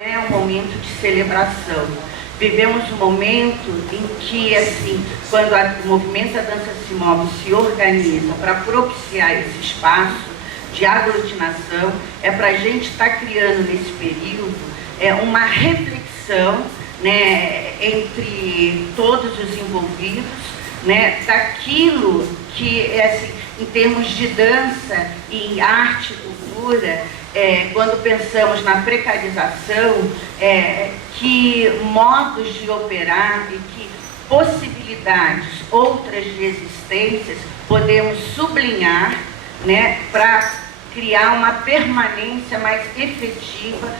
É um momento de celebração. Vivemos um momento em que, assim, quando o movimento da dança se move, se organiza para propiciar esse espaço de aglutinação, é para a gente estar criando nesse período uma reflexão, né, entre todos os envolvidos, né, daquilo que, assim, em termos de dança e arte e cultura, quando pensamos na precarização, que modos de operar e que possibilidades, outras de existências, podemos sublinhar, né, para criar uma permanência mais efetiva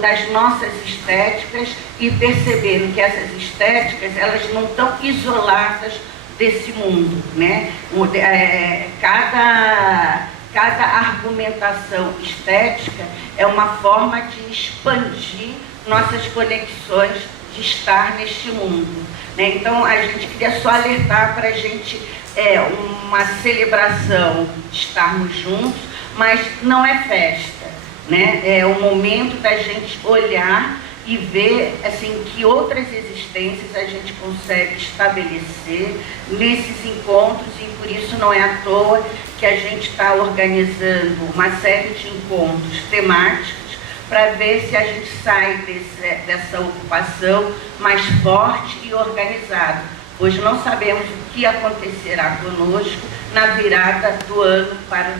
das nossas estéticas e percebendo que essas estéticas, elas não estão isoladas desse mundo, né? Cada argumentação estética é uma forma de expandir nossas conexões de estar neste mundo, né? Então, a gente queria só alertar para a gente, uma celebração de estarmos juntos, mas não é festa, né? É o momento da gente olhar e ver, assim, que outras existências a gente consegue estabelecer nesses encontros, e por isso não é à toa que a gente está organizando uma série de encontros temáticos para ver se a gente sai dessa ocupação mais forte e organizado. Hoje não sabemos o que acontecerá conosco na virada do ano para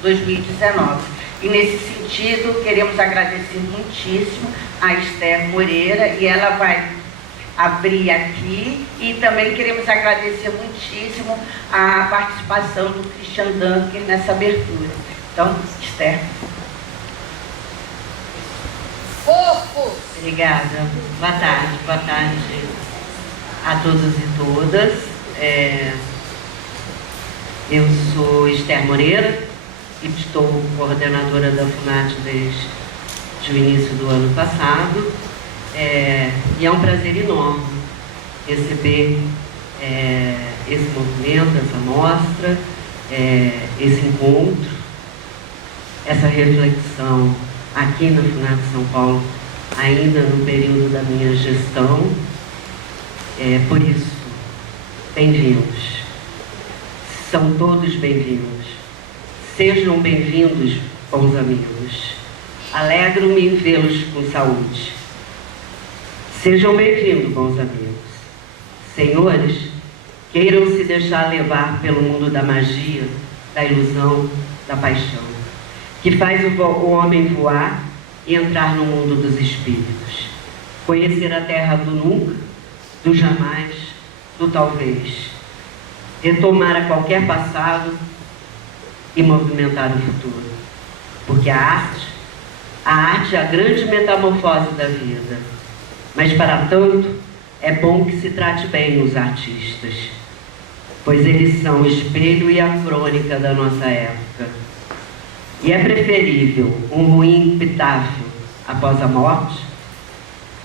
2019. E nesse sentido, queremos agradecer muitíssimo a Esther Moreira, e ela vai abrir aqui, e também queremos agradecer muitíssimo a participação do Christian Dunker nessa abertura. Então, Esther. Obrigada. Boa tarde a todos e todas. Eu sou Esther Moreira e estou coordenadora da FUNAT desde o início do ano passado. E é um prazer enorme receber esse movimento, essa mostra, esse encontro, essa reflexão aqui na FUNAT São Paulo, ainda no período da minha gestão. Por isso, bem-vindos. São todos bem-vindos. Sejam bem-vindos, bons amigos. Alegro-me em vê-los com saúde. Sejam bem-vindos, bons amigos. Senhores, queiram se deixar levar pelo mundo da magia, da ilusão, da paixão, que faz o homem voar e entrar no mundo dos espíritos. Conhecer a terra do nunca, do jamais, do talvez. Retomar a qualquer passado e movimentar o futuro. Porque a arte é a grande metamorfose da vida. Mas para tanto, é bom que se trate bem os artistas, pois eles são o espelho e a crônica da nossa época. E é preferível um ruim epitáfio após a morte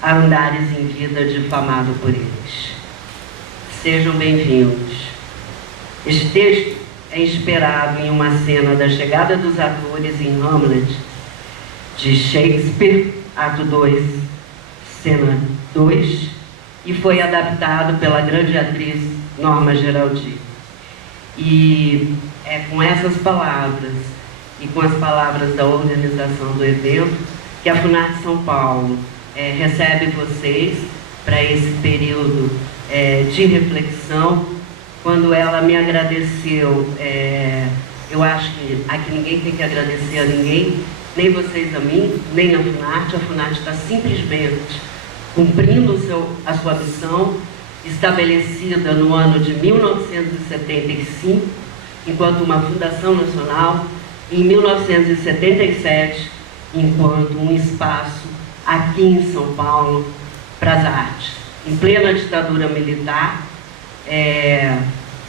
a andares em vida difamado por eles. Sejam bem-vindos. Este texto é inspirado em uma cena da chegada dos atores em Hamlet, de Shakespeare, ato 2, cena 2, e foi adaptado pela grande atriz Norma Geraldi. E é com essas palavras e com as palavras da organização do evento que a FUNAT São Paulo recebe vocês para esse período de reflexão. Quando ela me agradeceu, eu acho que aqui ninguém tem que agradecer a ninguém, nem vocês a mim, nem a FUNAT. A FUNAT está simplesmente cumprindo a sua missão, estabelecida no ano de 1975, enquanto uma fundação nacional, em 1977, enquanto um espaço aqui em São Paulo para as artes. Em plena ditadura militar,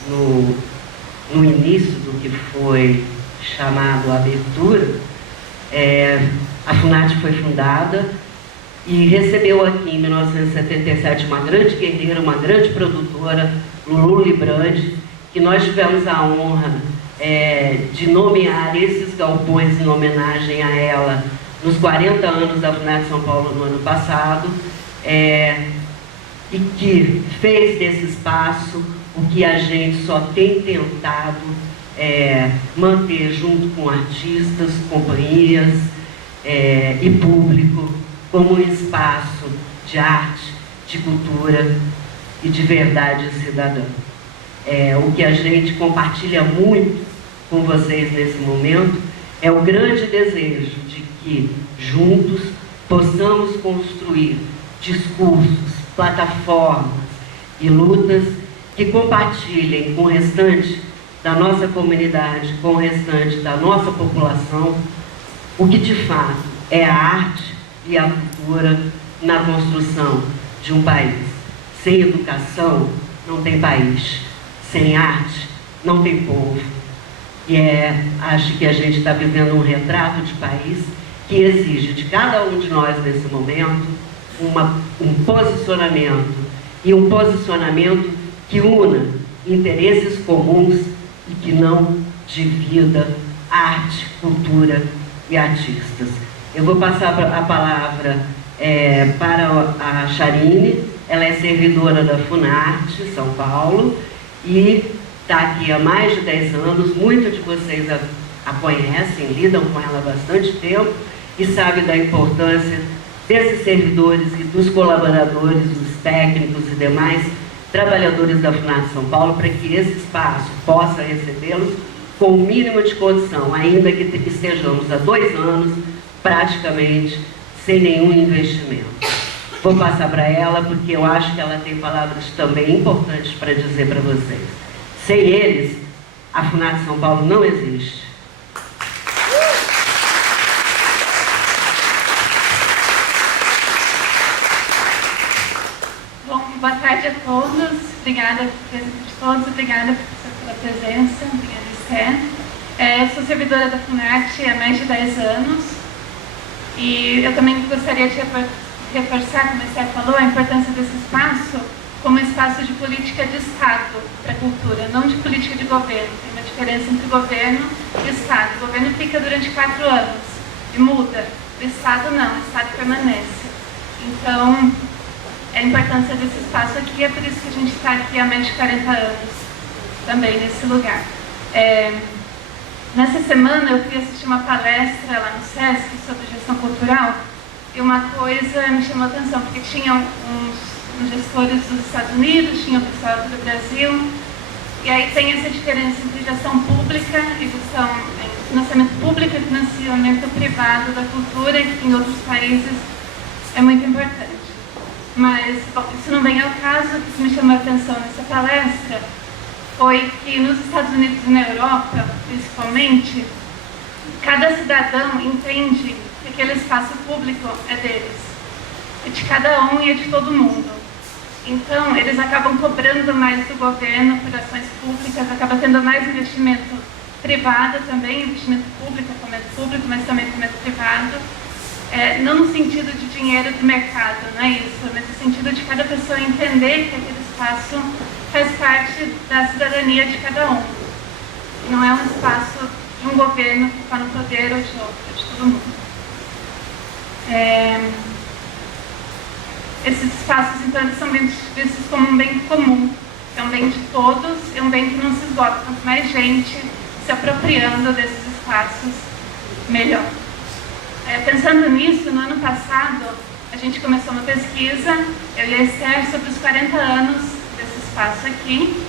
no início do que foi chamado Abertura, a FUNAT foi fundada e recebeu aqui em 1977 uma grande guerreira, uma grande produtora, Lulu Librandi, que nós tivemos a honra de nomear esses galpões em homenagem a ela nos 40 anos da FUNAT São Paulo no ano passado, e que fez desse espaço o que a gente só tem tentado manter junto com artistas, companhias e público, como um espaço de arte, de cultura e de verdade cidadã. O que a gente compartilha muito com vocês nesse momento é o grande desejo de que juntos possamos construir discursos, plataformas e lutas que compartilhem com o restante da nossa comunidade, com o restante da nossa população, o que de fato é a arte e a cultura na construção de um país. Sem educação não tem país, sem arte não tem povo. E acho que a gente está vivendo um retrato de país que exige de cada um de nós nesse momento um posicionamento, e um posicionamento que una interesses comuns e que não divida arte, cultura e artistas. Eu vou passar a palavra para a Charine. Ela é servidora da FUNARTE São Paulo e está aqui há mais de 10 anos. Muitos de vocês a conhecem, lidam com ela há bastante tempo e sabem da importância desses servidores e dos colaboradores, dos técnicos e demais trabalhadores da FUNARTE São Paulo, para que esse espaço possa recebê-los com o mínimo de condição, ainda que estejamos há 2 anos praticamente sem nenhum investimento. Vou passar para ela, porque eu acho que ela tem palavras também importantes para dizer para vocês. Sem eles, a FUNARTE São Paulo não existe. Bom, boa tarde a todos. Obrigada a todos, obrigada pela presença, obrigada, Esther. Eu sou servidora da FUNARTE há mais de 10 anos e eu também gostaria de reforçar, como a Esther falou, a importância desse espaço como espaço de política de Estado para a cultura, não de política de governo. Tem uma diferença entre governo e Estado. O governo fica durante 4 anos e muda. O Estado não, o Estado permanece. Então, a importância desse espaço aqui é por isso que a gente está aqui há mais de 40 anos também nesse lugar. Nessa semana eu fui assistir uma palestra lá no SESC sobre gestão cultural e uma coisa me chamou a atenção, porque tinham uns gestores dos Estados Unidos, tinha o pessoal do Brasil, e aí tem essa diferença entre gestão pública e financiamento público e financiamento privado da cultura, que em outros países é muito importante. Mas, bom, isso não vem ao caso. O que me chamou a atenção nessa palestra foi que nos Estados Unidos e na Europa, principalmente, cada cidadão entende que aquele espaço público é deles, é de cada um e é de todo mundo. Então, eles acabam cobrando mais do governo por ações públicas, acaba tendo mais investimento privado também, investimento público, fomento público, mas também fomento privado. Não no sentido de dinheiro de mercado, não é isso, mas no sentido de cada pessoa entender que aquele espaço faz parte da cidadania de cada um. Não é um espaço de um governo que está no poder ou de outro, de todo mundo. Esses espaços, então, eles são vistos como um bem comum. É um bem de todos, é um bem que não se esgota. Quanto mais gente se apropriando desses espaços, melhor. Pensando nisso, no ano passado, a gente começou uma pesquisa, eu e a Esther, sobre os 40 anos desse espaço aqui.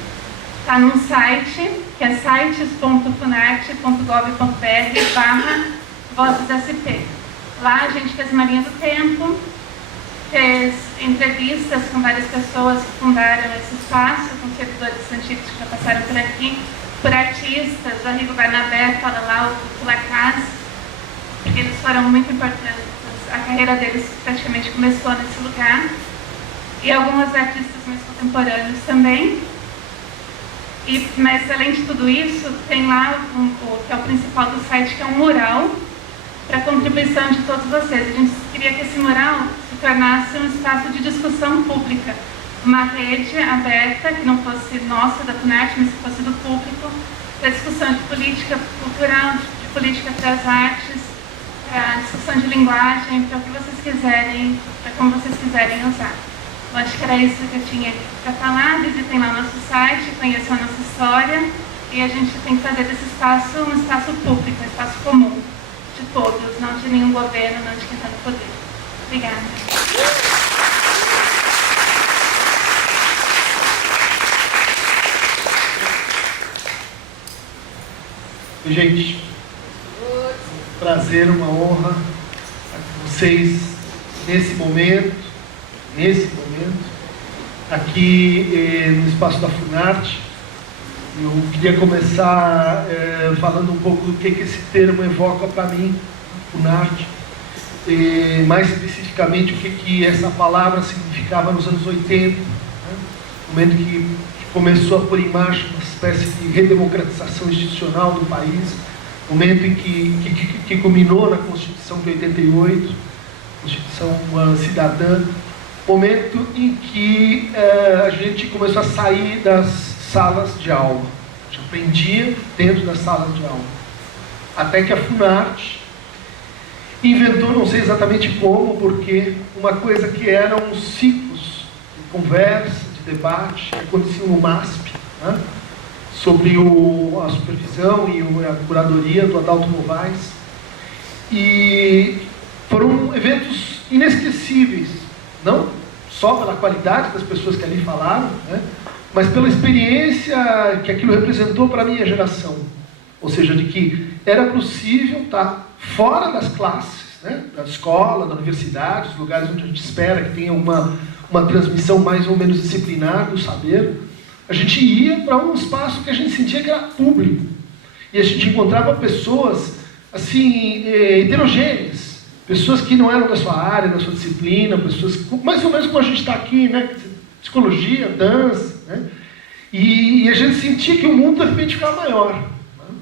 Está num site, que é sites.funarte.gov.br/VozesSP. Lá a gente fez uma linha do tempo, fez entrevistas com várias pessoas que fundaram esse espaço, com servidores antigos que já passaram por aqui, por artistas. O Arrigo Barnabé fala lá, o Fulacaz, porque eles foram muito importantes. A carreira deles praticamente começou nesse lugar. E alguns artistas mais contemporâneos também. Mas além de tudo isso, tem lá que é o principal do site, que é um mural para a contribuição de todos vocês. A gente queria que esse mural se tornasse um espaço de discussão pública, uma rede aberta, que não fosse nossa, da FUNARTE, mas que fosse do público, para discussão de política cultural, de política para as artes, para discussão de linguagem, para o que vocês quiserem, para como vocês quiserem usar. Eu acho que era isso que eu tinha para falar. Visitem lá o nosso site, conheçam a nossa história, e a gente tem que fazer desse espaço um espaço público, um espaço comum, de todos, não de nenhum governo, não de quem está no poder. Obrigada. Gente, um prazer, uma honra estar com vocês nesse momento, aqui no espaço da Funarte. Eu queria começar falando um pouco do que esse termo evoca para mim, Funarte, mais especificamente o que essa palavra significava nos anos 80, né? Momento que começou a pôr em marcha uma espécie de redemocratização institucional do país, momento em que culminou na Constituição de 88, Constituição cidadã, momento em que a gente começou a sair das salas de aula. A gente aprendia dentro das salas de aula. Até que a Funarte inventou, não sei exatamente como, porque uma coisa que eram os ciclos de conversa, de debate, que aconteciam no MASP, né? Sobre a supervisão e a curadoria do Adalto Novaes. E foram eventos inesquecíveis, não só pela qualidade das pessoas que ali falaram, né? Mas pela experiência que aquilo representou para a minha geração. Ou seja, de que era possível estar fora das classes, né? Da escola, da universidade, os lugares onde a gente espera que tenha uma transmissão mais ou menos disciplinar do saber. A gente ia para um espaço que a gente sentia que era público. E a gente encontrava pessoas, assim, heterogêneas. Pessoas que não eram da sua área, da sua disciplina, pessoas mais ou menos como a gente está aqui, né? Psicologia, dança, né? E a gente sentia que o mundo de repente ficava maior, né?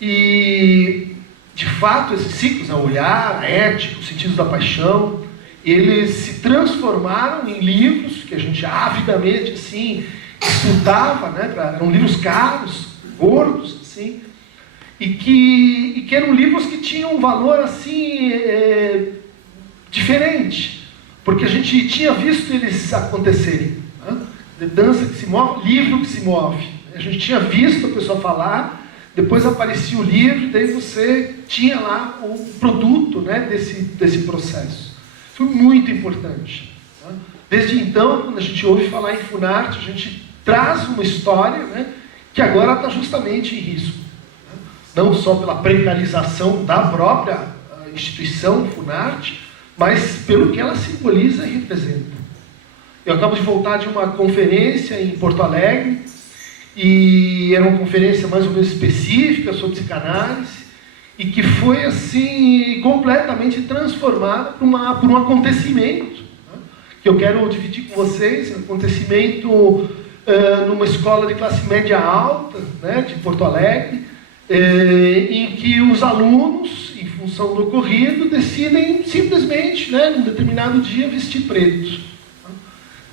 E, de fato, esses ciclos, a olhar, a ética, os sentidos da paixão, eles se transformaram em livros que a gente avidamente, assim, estudava, né? Eram livros caros, gordos, assim, e que eram livros que tinham um valor, assim, diferente, porque a gente tinha visto eles acontecerem, né? Dança que se move, livro que se move. A gente tinha visto a pessoa falar, depois aparecia o livro, e daí você tinha lá o produto, né, desse processo. Foi muito importante, né? Desde então, quando a gente ouve falar em Funarte, a gente traz uma história, né, que agora está justamente em risco, né? Não só pela precarização da própria instituição Funarte, mas pelo que ela simboliza e representa. Eu acabo de voltar de uma conferência em Porto Alegre, e era uma conferência mais ou menos específica sobre psicanálise, e que foi assim completamente transformada por um acontecimento, né, que eu quero dividir com vocês, um acontecimento numa escola de classe média alta, né, de Porto Alegre, em que os alunos, em função do ocorrido, decidem simplesmente, né, num determinado dia, vestir preto. Né,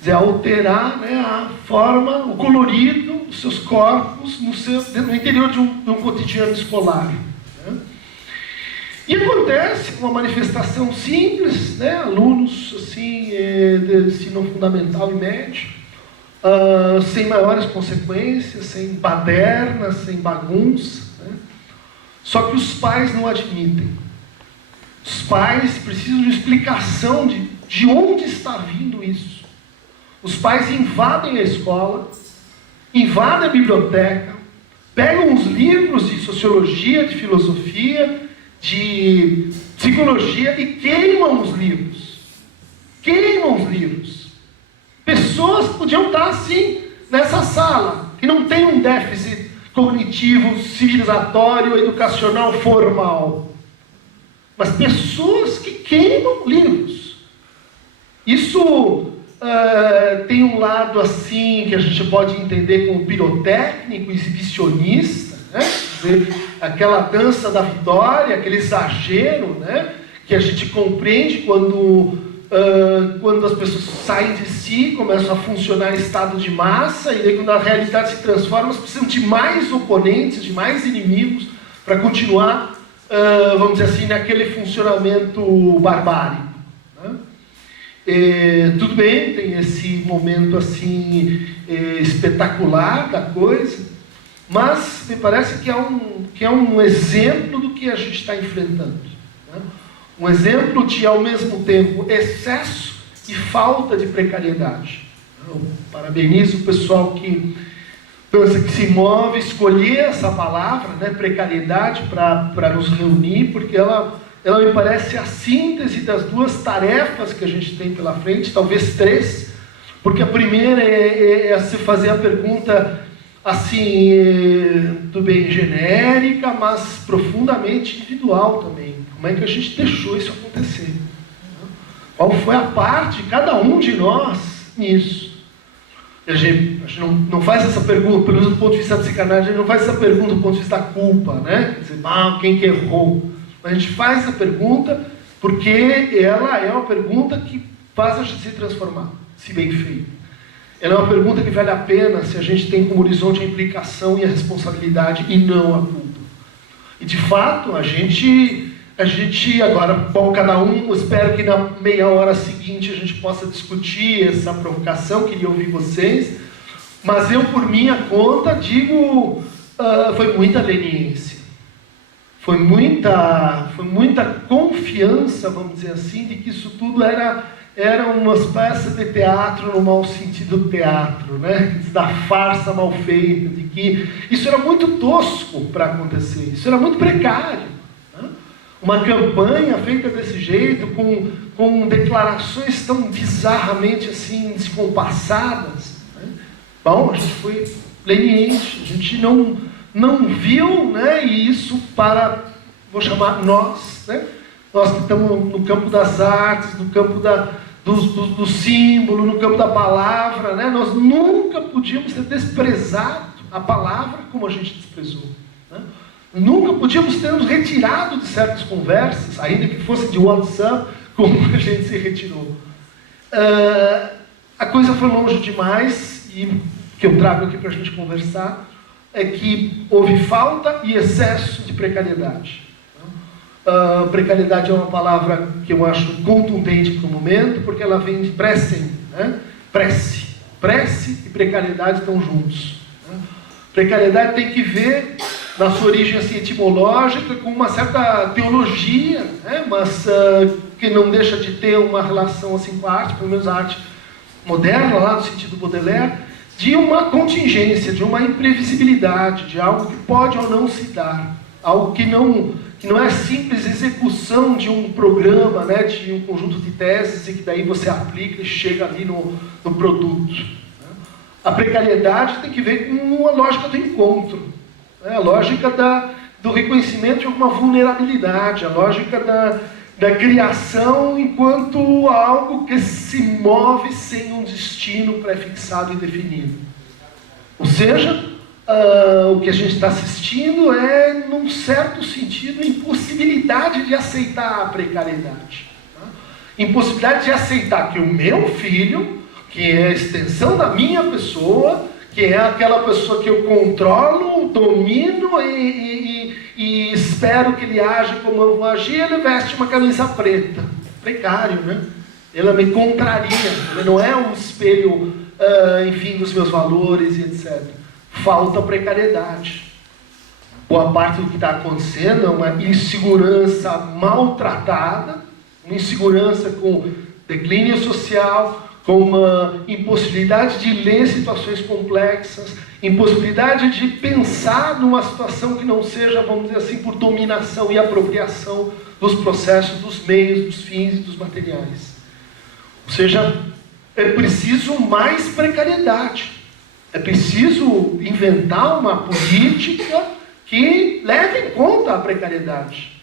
quer dizer, alterar, né, a forma, o colorido dos seus corpos no interior de um cotidiano escolar. Né. E acontece uma manifestação simples, né, alunos assim, de ensino fundamental e médio, sem maiores consequências, sem baderna, sem bagunça, né? Só que os pais não admitem. Os pais precisam de explicação de onde está vindo isso. Os pais invadem a escola, invadem a biblioteca, pegam os livros de sociologia, de filosofia, de psicologia e queimam os livros. Queimam os livros. Pessoas que podiam estar assim, nessa sala, que não tem um déficit cognitivo, civilizatório, educacional, formal. Mas pessoas que queimam livros. Isso tem um lado assim, que a gente pode entender como pirotécnico, exibicionista, né? Aquela dança da vitória, aquele exagero, né? Que a gente compreende quando as pessoas saem de si, começam a funcionar em estado de massa, e daí quando a realidade se transforma, elas precisam de mais oponentes, de mais inimigos, para continuar vamos dizer assim, naquele funcionamento barbárico. Né? Tudo bem, tem esse momento assim espetacular da coisa, mas me parece que é um exemplo do que a gente está enfrentando. Né? Um exemplo de, ao mesmo tempo, excesso e falta de precariedade. Eu parabenizo o pessoal que pensa que se move, escolher essa palavra, né, precariedade, para nos reunir, porque ela me parece a síntese das duas tarefas que a gente tem pela frente, talvez três, porque a primeira é se fazer a pergunta assim, tudo bem, genérica, mas profundamente individual também. Como é que a gente deixou isso acontecer? Qual foi a parte de cada um de nós nisso? A gente não faz essa pergunta, pelo menos do ponto de vista da psicanálise, a gente não faz essa pergunta do ponto de vista da culpa, né? Quer dizer, quem que errou? Mas a gente faz essa pergunta porque ela é uma pergunta que faz a gente se transformar, se bem feita. Ela é uma pergunta que vale a pena se a gente tem como horizonte a implicação e a responsabilidade e não a culpa. E de fato, a gente agora, bom, cada um, espero que na meia hora seguinte a gente possa discutir essa provocação, queria ouvir vocês, mas eu, por minha conta, digo, foi muita leniência, foi muita confiança, vamos dizer assim, de que isso tudo era umas peças de teatro no mau sentido do teatro, né? Da farsa mal feita, de que isso era muito tosco para acontecer, isso era muito precário. Uma campanha feita desse jeito, com declarações tão bizarramente assim, descompassadas. Né? Bom, a gente foi leniente, a gente não viu, né? E isso vou chamar nós, né? Nós que estamos no campo das artes, no campo do símbolo, no campo da palavra, né? Nós nunca podíamos ter desprezado a palavra como a gente desprezou. Né? Nunca podíamos ter nos retirado de certas conversas, ainda que fosse de WhatsApp, como a gente se retirou. A coisa foi longe demais, e o que eu trago aqui para a gente conversar é que houve falta e excesso de precariedade. Precariedade é uma palavra que eu acho contundente para o momento, porque ela vem de pressem, né? Prece e precariedade estão juntos. Né? Precariedade tem que ver, na sua origem assim, etimológica, com uma certa teologia, né? Mas que não deixa de ter uma relação assim, com a arte, pelo menos a arte moderna, lá no sentido Baudelaire, de uma contingência, de uma imprevisibilidade, de algo que pode ou não se dar, algo que não é simples execução de um programa, né, de um conjunto de teses e que daí você aplica e chega ali no produto. A precariedade tem que ver com a lógica do encontro, né, a lógica do reconhecimento de alguma vulnerabilidade, a lógica da criação enquanto algo que se move sem um destino pré-fixado e definido. Ou seja, o que a gente está assistindo é, num certo sentido, impossibilidade de aceitar a precariedade. Tá? Impossibilidade de aceitar que o meu filho, que é a extensão da minha pessoa, que é aquela pessoa que eu controlo, domino e espero que ele age como eu vou agir, ele veste uma camisa preta. Precário, né? Ela me contraria, ele não é um espelho, enfim, dos meus valores e etc. Falta precariedade. Boa parte do que está acontecendo é uma insegurança maltratada, uma insegurança com declínio social, com uma impossibilidade de ler situações complexas, impossibilidade de pensar numa situação que não seja, vamos dizer assim, por dominação e apropriação dos processos, dos meios, dos fins e dos materiais. Ou seja, é preciso mais precariedade. É preciso inventar uma política que leve em conta a precariedade.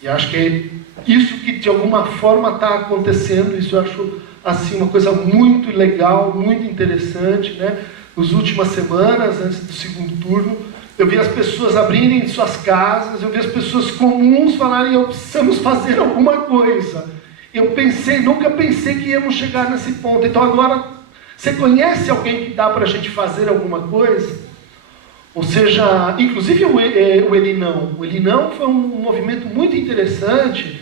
E acho que é isso que de alguma forma está acontecendo. Isso eu acho assim, uma coisa muito legal, muito interessante, né? Nas últimas semanas, antes do segundo turno, eu vi as pessoas abrirem suas casas, eu vi as pessoas comuns falarem, precisamos fazer alguma coisa. Eu nunca pensei que íamos chegar nesse ponto. Então agora, você conhece alguém que dá para a gente fazer alguma coisa? Ou seja, inclusive o Elinão. O Elinão foi um movimento muito interessante,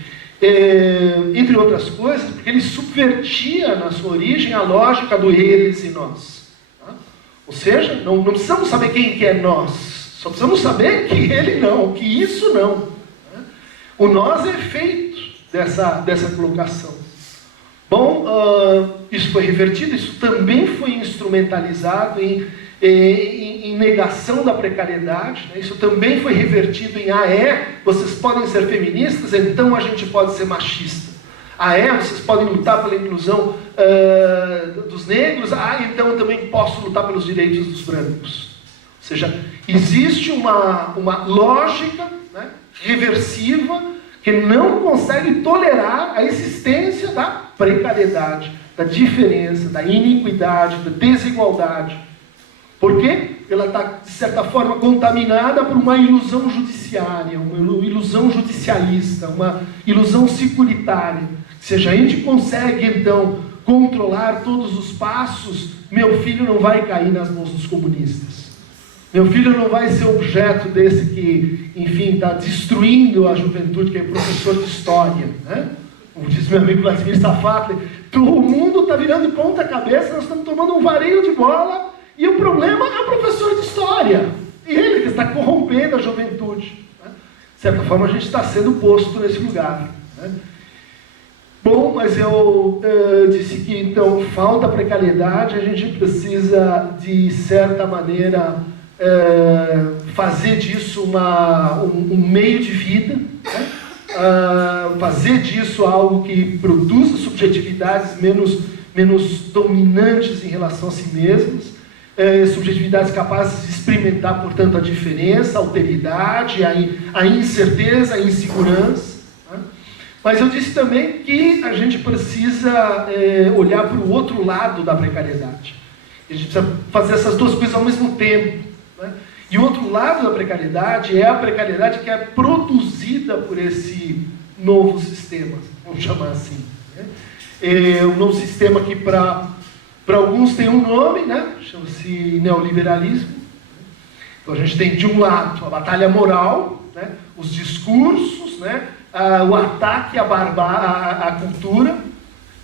entre outras coisas, porque ele subvertia na sua origem a lógica do eles e nós. Tá? Ou seja, não precisamos saber quem que é nós, só precisamos saber que ele não, que isso não. Tá? O nós é efeito dessa colocação. Bom, isso foi revertido, isso também foi instrumentalizado em negação da precariedade, né? Isso também foi revertido em vocês podem ser feministas, então a gente pode ser machista. Vocês podem lutar pela inclusão dos negros, então eu também posso lutar pelos direitos dos brancos. Ou seja, existe uma lógica, né, reversiva que não consegue tolerar a existência da precariedade, da diferença, da iniquidade, da desigualdade. Por quê? Ela está, de certa forma, contaminada por uma ilusão judiciária, uma ilusão judicialista, uma ilusão securitária. Ou seja, a gente consegue, então, controlar todos os passos, meu filho não vai cair nas mãos dos comunistas. Meu filho não vai ser objeto desse que, enfim, está destruindo a juventude, que é professor de história. Né? Como diz meu amigo Vladimir Safatli, o mundo está virando de ponta cabeça, nós estamos tomando um vareio de bola, e o problema é o professor de história. Ele que está corrompendo a juventude. Né? De certa forma, a gente está sendo posto nesse lugar. Né? Bom, mas eu disse que, então, falta precariedade, a gente precisa, de certa maneira, fazer disso um meio de vida, né? Fazer disso algo que produza subjetividades menos dominantes em relação a si mesmas, subjetividades capazes de experimentar, portanto, a diferença, a alteridade, a incerteza, a insegurança. Né? Mas eu disse também que a gente precisa olhar para o outro lado da precariedade. A gente precisa fazer essas duas coisas ao mesmo tempo. Né? E o outro lado da precariedade é a precariedade que é produzida por esse novo sistema, vamos chamar assim. Né? Um novo sistema que para alguns tem um nome, né? Chama-se neoliberalismo. Então a gente tem de um lado a batalha moral, né? Os discursos, né? O ataque à cultura.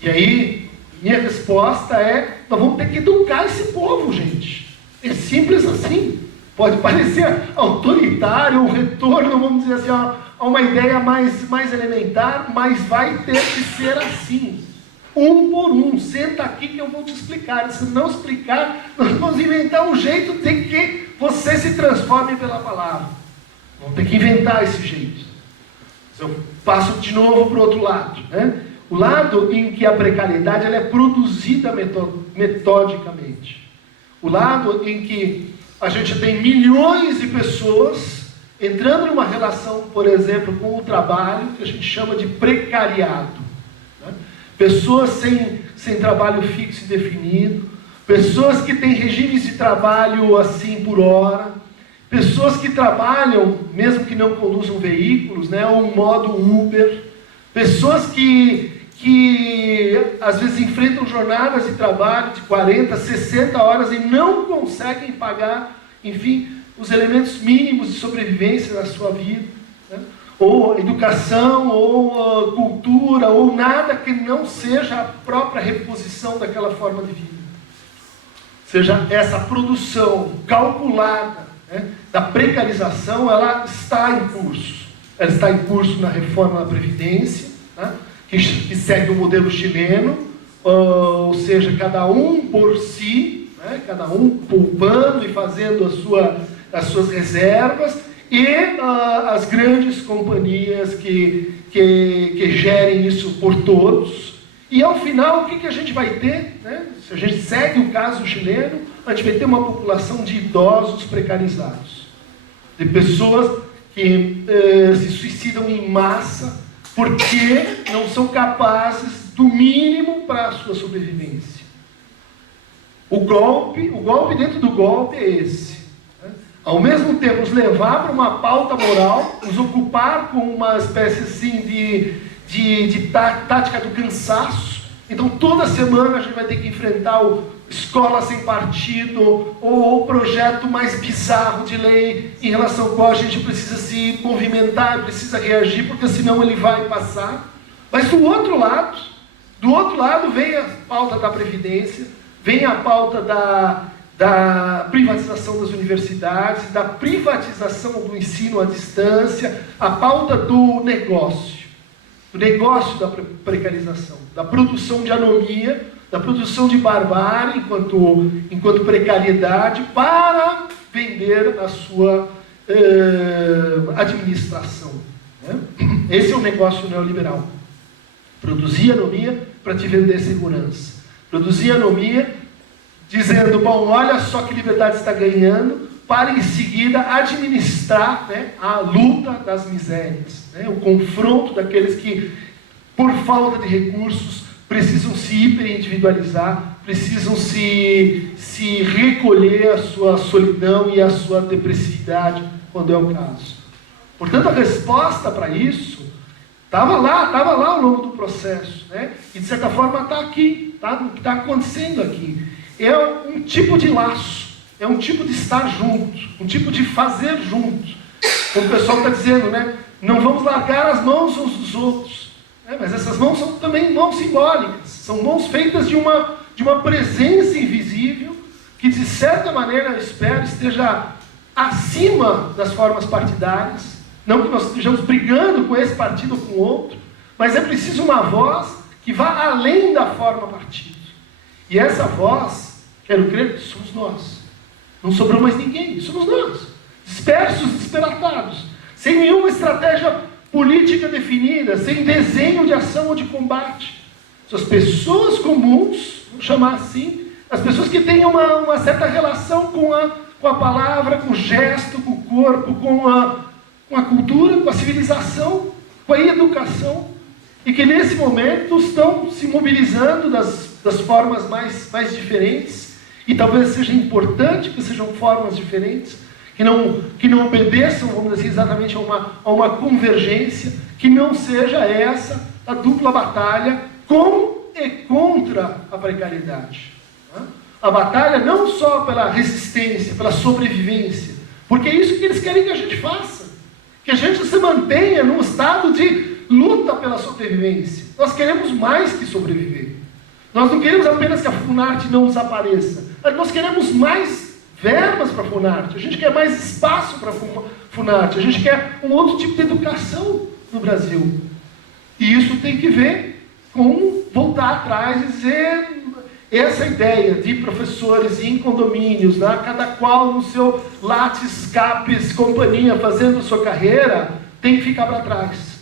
E aí, minha resposta é, nós vamos ter que educar esse povo, gente. É simples assim. Pode parecer autoritário, um retorno, vamos dizer assim, a uma ideia mais elementar, mas vai ter que ser assim. Um por um, senta aqui que eu vou te explicar. Se não explicar, nós vamos inventar um jeito de que você se transforme pela palavra. Vamos ter que inventar esse jeito. Eu passo de novo para o outro lado. Né? O lado em que a precariedade ela é produzida metodicamente. O lado em que a gente tem milhões de pessoas entrando numa relação, por exemplo, com o trabalho, que a gente chama de precariado. Pessoas sem trabalho fixo e definido, pessoas que têm regimes de trabalho assim por hora, pessoas que trabalham, mesmo que não conduzam veículos, né, ou um modo Uber, pessoas que às vezes enfrentam jornadas de trabalho de 40, 60 horas e não conseguem pagar, enfim, os elementos mínimos de sobrevivência na sua vida, né? Ou educação, ou cultura, ou nada que não seja a própria reposição daquela forma de vida. Ou seja, essa produção calculada, né, da precarização, ela está em curso. Ela está em curso na reforma da Previdência, né, que segue o modelo chileno, ou seja, cada um por si, né, cada um poupando e fazendo as suas reservas, e as grandes companhias que gerem isso por todos. E ao final, o que a gente vai ter? Né? Se a gente segue o caso chileno, a gente vai ter uma população de idosos precarizados, de pessoas que se suicidam em massa porque não são capazes do mínimo para a sua sobrevivência. O golpe dentro do golpe é esse. Ao mesmo tempo, nos levar para uma pauta moral, nos ocupar com uma espécie assim de tática do cansaço, Então toda semana a gente vai ter que enfrentar o escola sem partido, ou o projeto mais bizarro de lei em relação ao qual a gente precisa se movimentar, precisa reagir, porque senão ele vai passar. Mas do outro lado vem a pauta da Previdência, vem a pauta da privatização das universidades, da privatização do ensino à distância, a pauta do negócio da precarização, da produção de anomia, da produção de barbárie enquanto precariedade para vender a sua administração. Né? Esse é o negócio neoliberal. Produzir anomia para te vender segurança. Produzir anomia dizendo, bom, olha só que liberdade está ganhando, para em seguida administrar, né, a luta das misérias, né, o confronto daqueles que, por falta de recursos, precisam se hiperindividualizar, precisam se recolher a sua solidão e a sua depressividade, quando é o caso. Portanto, a resposta para isso estava lá ao longo do processo, né? E de certa forma está aqui, está acontecendo aqui. É um tipo de laço, é um tipo de estar junto, um tipo de fazer junto. Como o pessoal está dizendo, né? Não vamos largar as mãos uns dos outros. Mas essas mãos são também mãos simbólicas, são mãos feitas de uma presença invisível que, de certa maneira, eu espero, esteja acima das formas partidárias. Não que nós estejamos brigando com esse partido ou com o outro, mas é preciso uma voz que vá além da forma partido. E essa voz, quero crer que somos nós. Não sobrou mais ninguém, somos nós. Dispersos, disperatados, sem nenhuma estratégia política definida, sem desenho de ação ou de combate. São as pessoas comuns, vamos chamar assim, as pessoas que têm uma certa relação com a palavra, com o gesto, com o corpo, com a cultura, com a civilização, com a educação, e que nesse momento estão se mobilizando das formas mais diferentes, e talvez seja importante que sejam formas diferentes, que não obedeçam, vamos dizer, exatamente a uma convergência, que não seja essa a dupla batalha com e contra a precariedade. A batalha não só pela resistência, pela sobrevivência, porque é isso que eles querem que a gente faça, que a gente se mantenha num estado de luta pela sobrevivência. Nós queremos mais que sobreviver. Nós não queremos apenas que a Funarte não desapareça, nós queremos mais verbas para a Funarte, a gente quer mais espaço para a Funarte, a gente quer um outro tipo de educação no Brasil. E isso tem que ver com voltar atrás e dizer essa ideia de professores em condomínios, né, cada qual no seu lattes, capes, companhia, fazendo a sua carreira, tem que ficar para trás.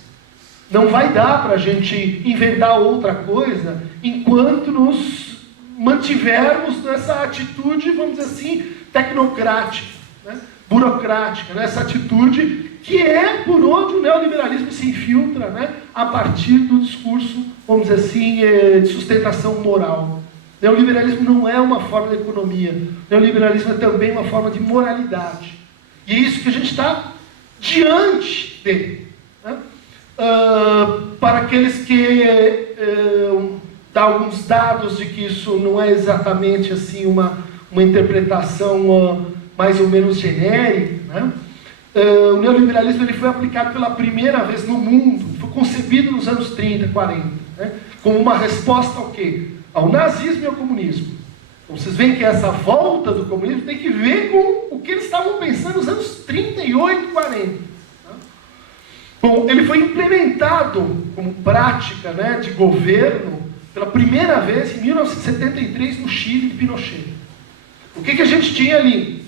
Não vai dar para a gente inventar outra coisa enquanto nos mantivermos nessa atitude, vamos dizer assim, tecnocrática, né, burocrática, nessa atitude que é por onde o neoliberalismo se infiltra, né, a partir do discurso, vamos dizer assim, de sustentação moral. O neoliberalismo não é uma forma de economia, o neoliberalismo é também uma forma de moralidade. E é isso que a gente está diante dele. Né? Para aqueles que dá alguns dados de que isso não é exatamente assim uma interpretação mais ou menos genérica, né? O neoliberalismo ele foi aplicado pela primeira vez no mundo, foi concebido nos anos 30, 40, né? Como uma resposta ao quê? Ao nazismo e ao comunismo. Então vocês veem que essa volta do comunismo tem que ver com o que eles estavam pensando nos anos 38, 40. Né? Bom, ele foi implementado como prática, né, de governo pela primeira vez em 1973 no Chile de Pinochet. O que a gente tinha ali?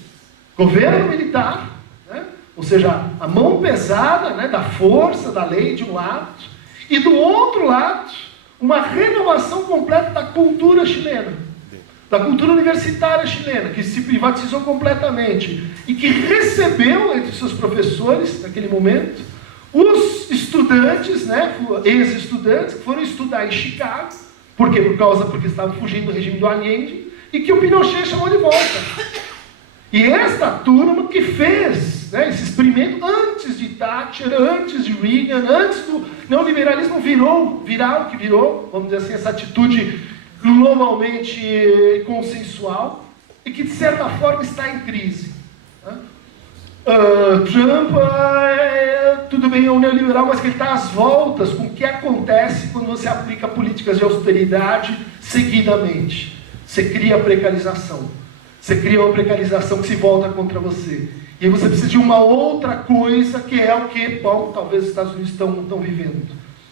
Governo militar, né? Ou seja, a mão pesada, né, da força, da lei de um lado, e do outro lado, uma renovação completa da cultura chilena, da cultura universitária chilena, que se privatizou completamente e que recebeu entre seus professores, naquele momento, os estudantes, né, ex-estudantes, que foram estudar em Chicago, porque estavam fugindo do regime do Allende, e que o Pinochet chamou de volta. E esta turma que fez né, esse experimento antes de Thatcher, antes de Reagan, antes do neoliberalismo virar o que virou, vamos dizer assim, essa atitude globalmente consensual, e que de certa forma está em crise. Né? Trump, tudo bem, é um neoliberal, mas que ele está às voltas com o que acontece quando você aplica políticas de austeridade seguidamente. Você cria precarização. Você cria uma precarização que se volta contra você. E aí você precisa de uma outra coisa, que é o que, bom, talvez os Estados Unidos estão vivendo.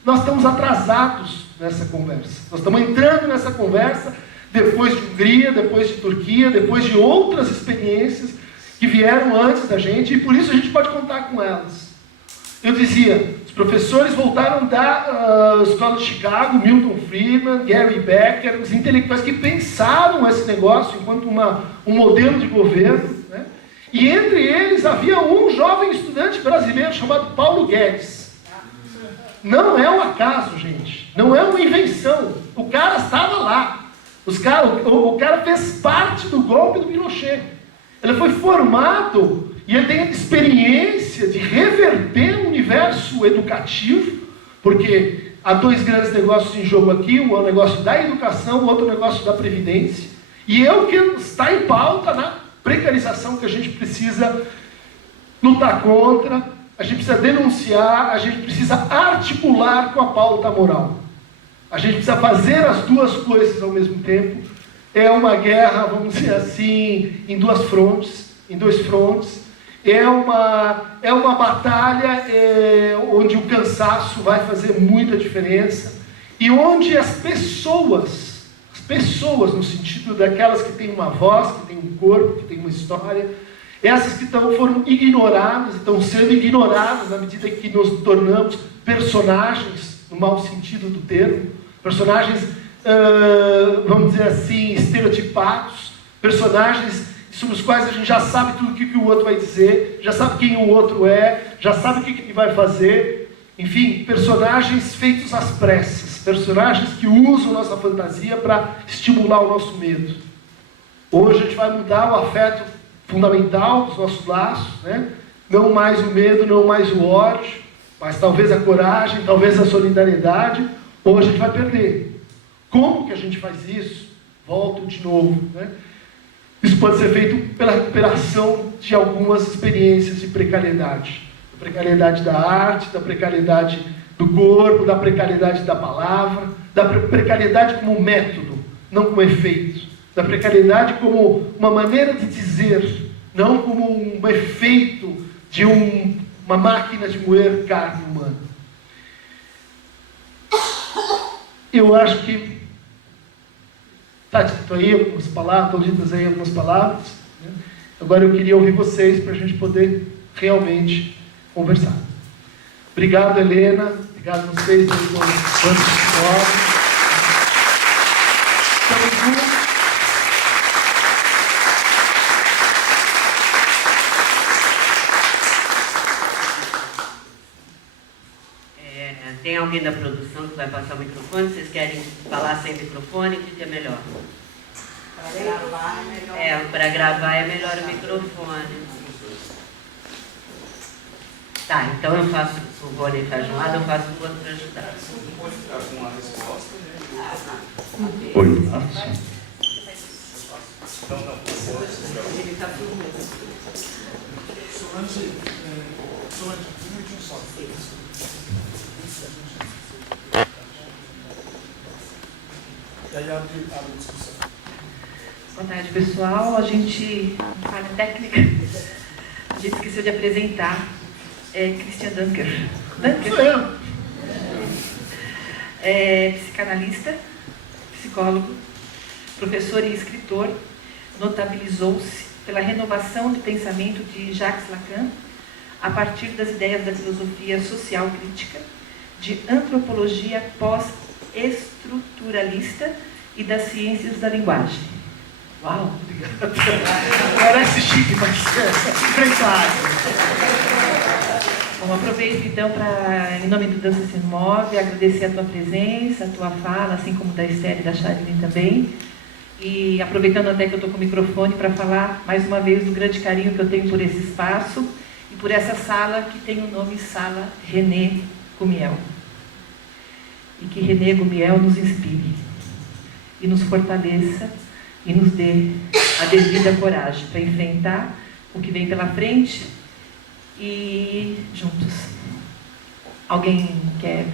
Nós estamos atrasados nessa conversa. Nós estamos entrando nessa conversa depois de Hungria, depois de Turquia, depois de outras experiências que vieram antes da gente, e por isso a gente pode contar com elas. Eu dizia, os professores voltaram da Escola de Chicago, Milton Friedman, Gary Becker, os intelectuais que pensaram esse negócio enquanto um modelo de governo, né? E entre eles havia um jovem estudante brasileiro chamado Paulo Guedes. Não é um acaso, gente. Não é uma invenção. O cara estava lá. O cara fez parte do golpe do Pinochet. Ele foi formado e ele tem a experiência de reverter o universo educativo, porque há dois grandes negócios em jogo aqui, um é o negócio da educação, o outro é o negócio da previdência. E é o que está em pauta na precarização que a gente precisa lutar contra, a gente precisa denunciar, a gente precisa articular com a pauta moral. A gente precisa fazer as duas coisas ao mesmo tempo. É uma guerra, vamos dizer assim, em dois frontes. É uma batalha onde o cansaço vai fazer muita diferença e onde as pessoas no sentido daquelas que têm uma voz, que têm um corpo, que têm uma história, essas que foram ignoradas, estão sendo ignoradas na medida que nos tornamos personagens, no mau sentido do termo, personagens, vamos dizer assim, estereotipados, personagens sobre os quais a gente já sabe tudo o que o outro vai dizer, já sabe quem o outro é, já sabe o que ele vai fazer. Enfim, personagens feitos às pressas, personagens que usam nossa fantasia para estimular o nosso medo. Hoje a gente vai mudar o afeto fundamental dos nossos laços, né? Não mais o medo, não mais o ódio, mas talvez a coragem, talvez a solidariedade. Hoje a gente vai perder. Como que a gente faz isso? Volto de novo, né? Isso pode ser feito pela recuperação de algumas experiências de precariedade. Da precariedade da arte, da precariedade do corpo, da precariedade da palavra, da precariedade como método, não como efeito. Da precariedade como uma maneira de dizer, não como um efeito de uma máquina de moer carne humana. Eu acho que está dito aí algumas palavras, estão ditas aí algumas palavras, né? Agora eu queria ouvir vocês para a gente poder realmente conversar. Obrigado, Helena. Obrigado a vocês pelo banco de escola. Tem alguém da produção que vai passar o microfone? Vocês querem falar sem microfone? O que é melhor? Para gravar é melhor. Para gravar é melhor o microfone. Tá, então eu faço, o Rony faz um lado, eu faço o outro para ajudar. Não pode ficar com uma resposta, né? Oi. Então, não, Ele está filmando. Solange, um só. E aí abre a discussão. Boa tarde, pessoal. A gente, falha técnica, a gente esqueceu de apresentar Christian Dunker. Psicanalista, psicólogo, professor e escritor, notabilizou-se pela renovação do pensamento de Jacques Lacan a partir das ideias da filosofia social crítica, de antropologia pós-estruturalista e das ciências da linguagem. Uau, obrigado. Parece chique, mas precário. Bom, aproveito então para, em nome do Dança Se Move, agradecer a tua presença, a tua fala, assim como da Esther e da Charlene também. E aproveitando até que eu estou com o microfone para falar mais uma vez do grande carinho que eu tenho por esse espaço e por essa sala que tem o nome Sala René Gumiel. E que René Gumiel nos inspire e nos fortaleça e nos dê a devida coragem para enfrentar o que vem pela frente e juntos. Alguém quer?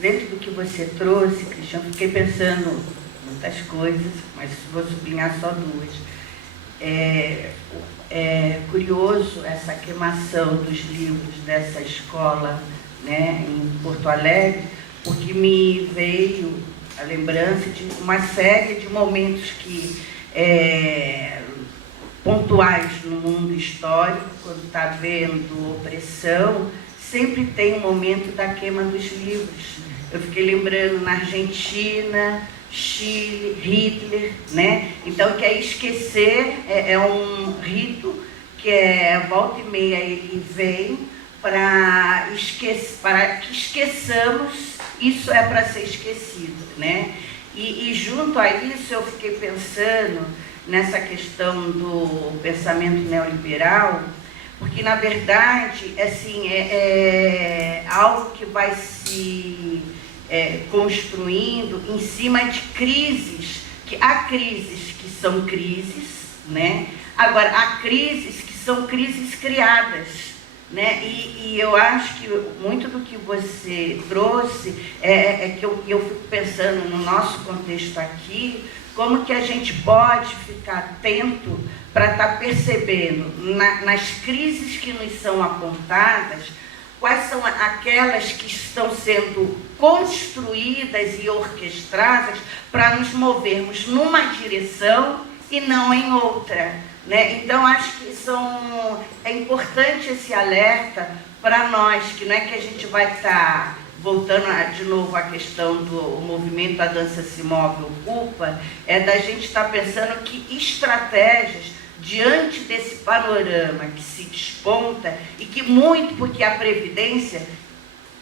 Dentro do que você trouxe, Cristiano, fiquei pensando muitas coisas, mas vou sublinhar só duas. É curioso essa queimação dos livros dessa escola, né, em Porto Alegre, porque me veio a lembrança de uma série de momentos que pontuais no mundo histórico, quando está havendo opressão, sempre tem um momento da queima dos livros. Eu fiquei lembrando na Argentina, Chile, Hitler, né? Então, que é esquecer, é um rito que volta e meia ele vem para que esqueçamos, isso é para ser esquecido, né? E junto a isso eu fiquei pensando nessa questão do pensamento neoliberal, porque na verdade assim, é algo que vai se construindo em cima de crises, que há crises que são crises, né? Agora, há crises que são crises criadas, né? E eu acho que muito do que você trouxe que eu fico pensando no nosso contexto aqui, como que a gente pode ficar atento para estar percebendo nas crises que nos são apontadas, quais são aquelas que estão sendo construídas e orquestradas para nos movermos numa direção e não em outra, né? Então, acho que é importante esse alerta para nós, que não é que a gente vai estar, voltando de novo à questão do movimento A Dança Se Move Ocupa, da gente estar pensando que estratégias diante desse panorama que se desponta, e que muito, porque a Previdência,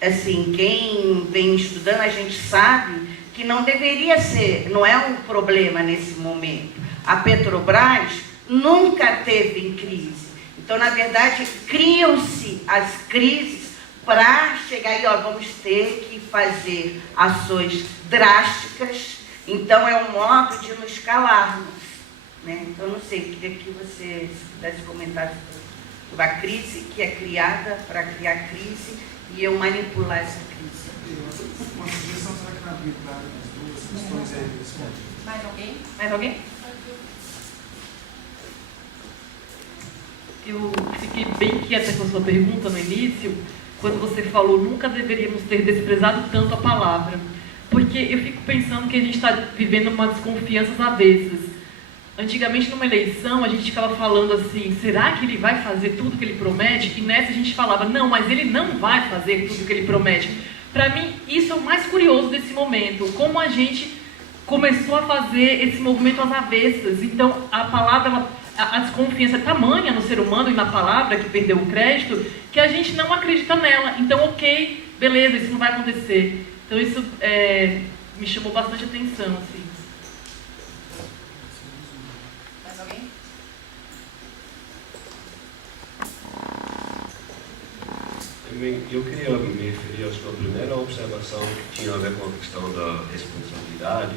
assim, quem vem estudando, a gente sabe que não deveria ser, não é um problema nesse momento. A Petrobras nunca teve em crise. Então, na verdade, criam-se as crises para chegar aí, vamos ter que fazer ações drásticas. Então, é um modo de nos calarmos, né? Então, não sei, queria que você pudesse comentar sobre a crise que é criada para criar crise e eu manipular essa crise. Uma sugestão, será que na habilidade das duas questões aí responde? Mais alguém? Mais alguém? Eu fiquei bem quieta com a sua pergunta no início, quando você falou nunca deveríamos ter desprezado tanto a palavra. Porque eu fico pensando que a gente está vivendo uma desconfiança às avessas. Antigamente, numa eleição, a gente ficava falando assim, será que ele vai fazer tudo que ele promete? E nessa a gente falava, não, mas ele não vai fazer tudo que ele promete. Para mim, isso é o mais curioso desse momento, como a gente começou a fazer esse movimento às avessas. Então, a palavra, a desconfiança é tamanha no ser humano e na palavra que perdeu o crédito, que a gente não acredita nela. Então, ok, beleza, isso não vai acontecer. Então, isso me chamou bastante atenção, assim. Mais alguém? Eu queria me referir à sua primeira observação, que tinha a ver com a questão da responsabilidade.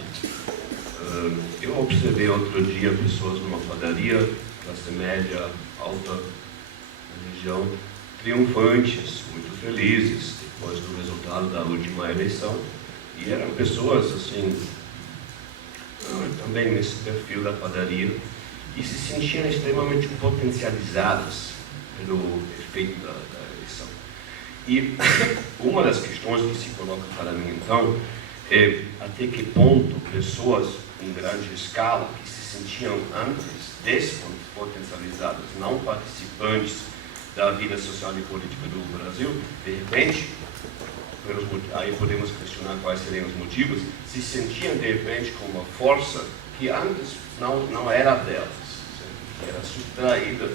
Eu observei outro dia pessoas numa padaria, classe média, alta, na região, triunfantes, muito felizes, depois do resultado da última eleição. E eram pessoas, assim, também nesse perfil da padaria, e se sentiam extremamente potencializadas pelo efeito da eleição. E uma das questões que se coloca para mim, então, é até que ponto pessoas em grande escala, que se sentiam antes despotencializadas, não participantes da vida social e política do Brasil, de repente, aí podemos questionar quais seriam os motivos, se sentiam de repente com uma força que antes não era delas, que era subtraída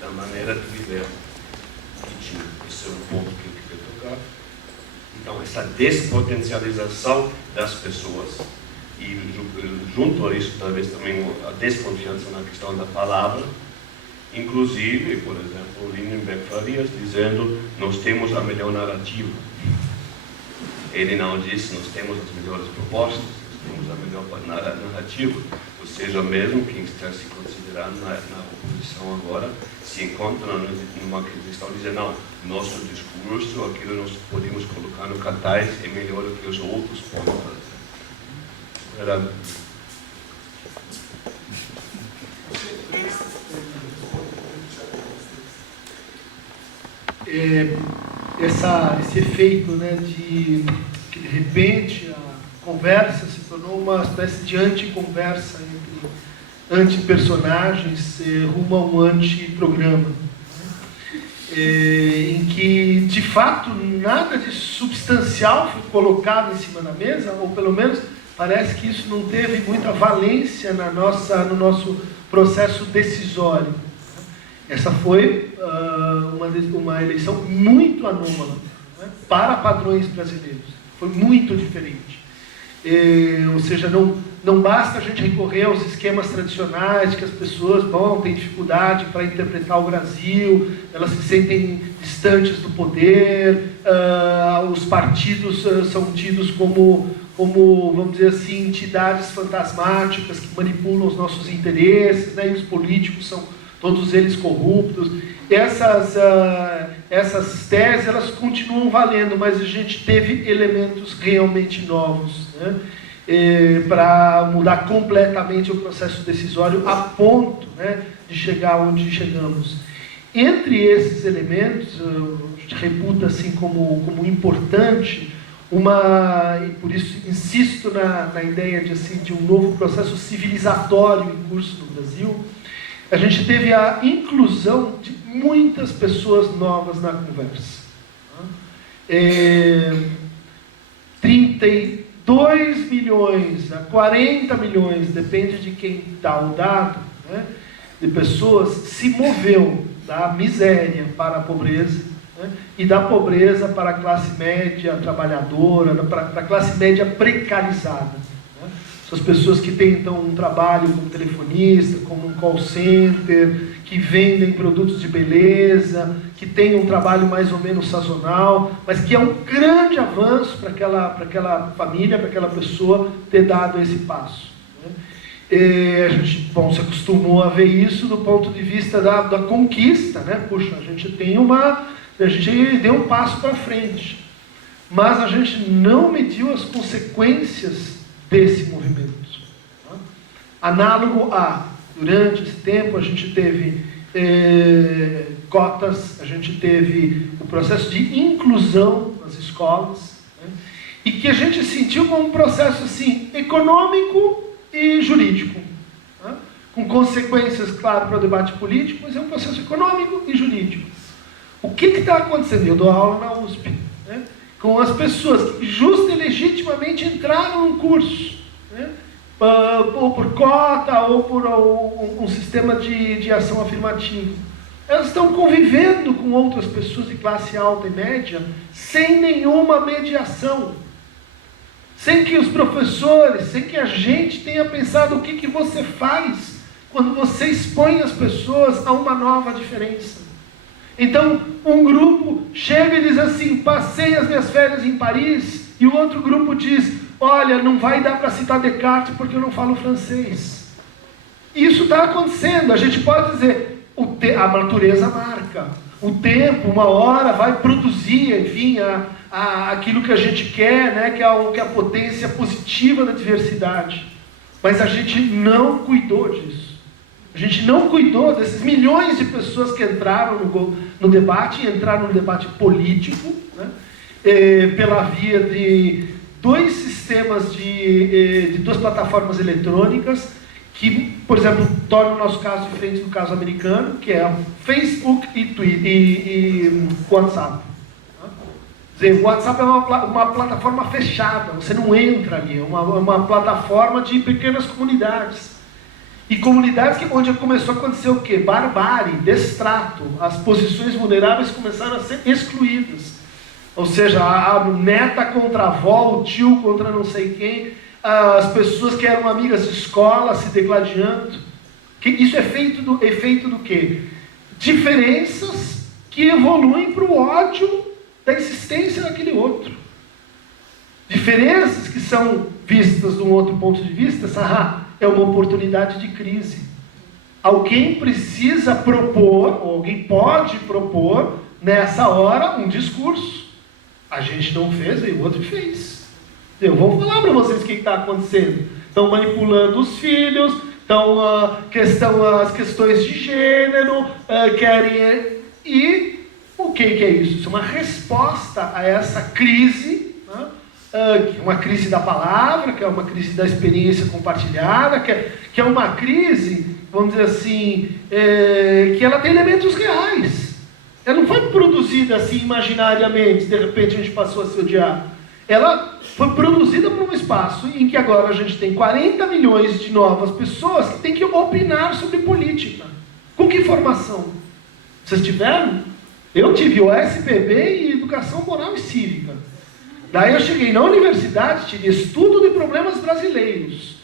da maneira de viver que tinha. Esse é um ponto que eu queria tocar. Então, essa despotencialização das pessoas E junto a isso, talvez também a desconfiança na questão da palavra. Inclusive, por exemplo, Lindenberg Farias dizendo: nós temos a melhor narrativa. Ele não disse: nós temos as melhores propostas, nós temos a melhor narrativa. Ou seja, mesmo quem está se considerando na oposição agora se encontra numa questão de dizer: não, nosso discurso, aquilo que nós podemos colocar no cartaz é melhor do que os outros podem fazer. Era... Esse efeito, né, de que de repente a conversa se tornou uma espécie de anti-conversa entre anti-personagens rumo a um anti-programa, em que de fato nada de substancial foi colocado em cima da mesa, ou pelo menos parece que isso não teve muita valência no nosso processo decisório. Essa foi uma eleição muito anômala, né, para padrões brasileiros. Foi muito diferente. Ou seja, não basta a gente recorrer aos esquemas tradicionais de que as pessoas têm dificuldade para interpretar o Brasil, elas se sentem distantes do poder, os partidos são tidos como, vamos dizer assim, entidades fantasmáticas que manipulam os nossos interesses, né, e os políticos são todos eles corruptos. Essas teses, elas continuam valendo, mas a gente teve elementos realmente novos, né, para mudar completamente o processo decisório a ponto, né, de chegar onde chegamos. Entre esses elementos, a gente reputa assim como importante e por isso insisto na ideia de um novo processo civilizatório em curso no Brasil. A gente teve a inclusão de muitas pessoas novas na conversa. 32 milhões a 40 milhões, depende de quem dá o dado, né, de pessoas se moveu da miséria para a pobreza, né, e da pobreza para a classe média trabalhadora, para a classe média precarizada. Essas pessoas que têm, então, um trabalho como telefonista, como um call center, que vendem produtos de beleza, que têm um trabalho mais ou menos sazonal, mas que é um grande avanço para aquela família, para aquela pessoa ter dado esse passo, né? A gente, se acostumou a ver isso do ponto de vista da conquista, né? Puxa, a gente deu um passo para frente, mas a gente não mediu as consequências desse movimento. Análogo durante esse tempo, a gente teve cotas, a gente teve o processo de inclusão nas escolas, né, e que a gente sentiu como um processo assim, econômico e jurídico, né, com consequências, claro, para o debate político, mas é um processo econômico e jurídico. O que está acontecendo? Eu dou aula na USP, né, com as pessoas que justa e legitimamente entraram no curso, né, ou por cota, ou por um sistema de ação afirmativa. Elas estão convivendo com outras pessoas de classe alta e média sem nenhuma mediação. Sem que os professores, sem que a gente tenha pensado o que você faz quando você expõe as pessoas a uma nova diferença. Então, um grupo chega e diz assim: passei as minhas férias em Paris, e o outro grupo diz: olha, não vai dar para citar Descartes porque eu não falo francês. Isso está acontecendo. A gente pode dizer, a natureza marca. O tempo, uma hora, vai produzir, enfim, aquilo que a gente quer, né, que é a potência positiva da diversidade. Mas a gente não cuidou disso. A gente não cuidou desses milhões de pessoas que entraram no debate, e entraram no debate político, né, pela via de dois sistemas de duas plataformas eletrônicas que, por exemplo, tornam o nosso caso diferente do caso americano, que é o Facebook e Twitter e WhatsApp. Quer dizer, o WhatsApp é uma plataforma fechada, você não entra ali, é uma plataforma de pequenas comunidades. E comunidades onde começou a acontecer o quê? Barbárie, destrato, as posições vulneráveis começaram a ser excluídas. Ou seja, a neta contra a avó, o tio contra não sei quem. as pessoas que eram amigas de escola se degladiando. Isso é feito do quê? Diferenças que evoluem para o ódio da existência daquele outro. Diferenças que são vistas de um outro ponto de vista, é uma oportunidade de crise. Alguém precisa propor, ou alguém pode propor, nessa hora, um discurso. A gente não fez, aí o outro fez. Eu vou falar para vocês o que está acontecendo. Estão manipulando os filhos, as questões de gênero, querem... E o que é isso? Isso é uma resposta a essa crise, né? Que é uma crise da palavra, que é uma crise da experiência compartilhada, que é uma crise, vamos dizer assim, que ela tem elementos reais. Ela não foi produzida assim imaginariamente, de repente a gente passou a se odiar. Ela foi produzida por um espaço em que agora a gente tem 40 milhões de novas pessoas que têm que opinar sobre política. Com que formação? Vocês tiveram? Eu tive o SPB e Educação Moral e Cívica. Daí eu cheguei na universidade, tive estudo de problemas brasileiros.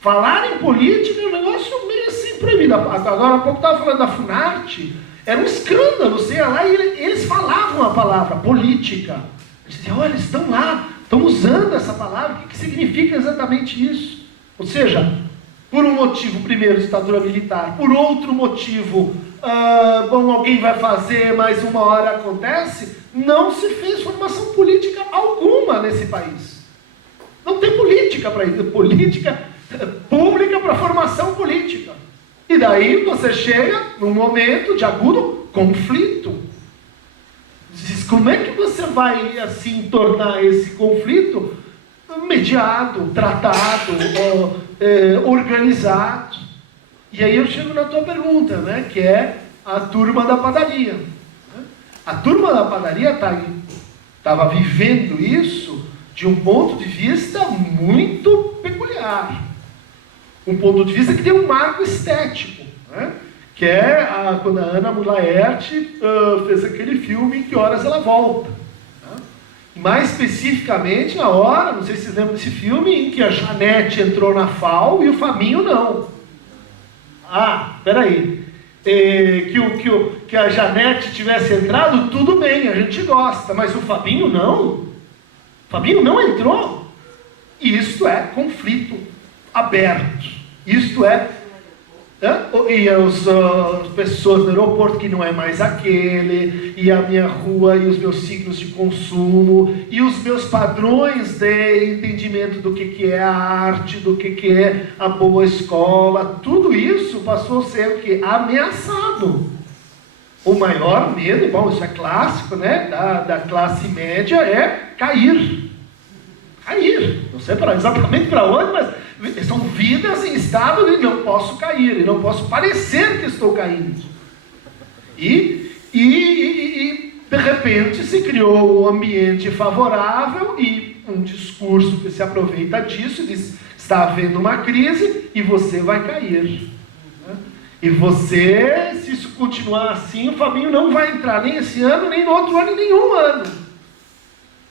Falar em política é um negócio meio assim proibido. Agora há pouco estava falando da Funarte, era um escândalo. Você ia lá e eles falavam a palavra política. Eles diziam, olha, eles estão lá, estão usando essa palavra, o que significa exatamente isso? Ou seja, por um motivo, primeiro, ditadura militar, por outro motivo, alguém vai fazer, mas uma hora acontece, não se fez formação política alguma nesse país. Não tem política para isso, política pública para formação política. E daí você chega num momento de agudo conflito. Diz, como é que você vai assim tornar esse conflito mediado, tratado, organizado? E aí eu chego na tua pergunta, né, que é a turma da padaria. A turma da padaria estava vivendo isso de um ponto de vista muito peculiar. Um ponto de vista que tem um marco estético, né? Que é quando a Ana Mulaerte fez aquele filme Que Horas Ela Volta. Né? Mais especificamente a hora, não sei se vocês lembram desse filme, em que a Janete entrou na FAO e o Fabinho não. Peraí. Que a Janete tivesse entrado, tudo bem, a gente gosta, mas o Fabinho não. O Fabinho não entrou. E isto é conflito aberto. Isto é... E as pessoas no aeroporto que não é mais aquele, e a minha rua, e os meus signos de consumo, e os meus padrões de entendimento do que é a arte, do que é a boa escola, tudo isso passou a ser o quê? Ameaçado. O maior medo, bom, isso é clássico, né? Da classe média é cair. Cair. Não sei exatamente para onde, mas são vidas em estado de não posso cair, e não posso parecer que estou caindo. E de repente se criou um ambiente favorável e um discurso que se aproveita disso e diz, está havendo uma crise e você vai cair. E você, se isso continuar assim, o Fabinho não vai entrar nem esse ano, nem no outro ano, nem nenhum ano.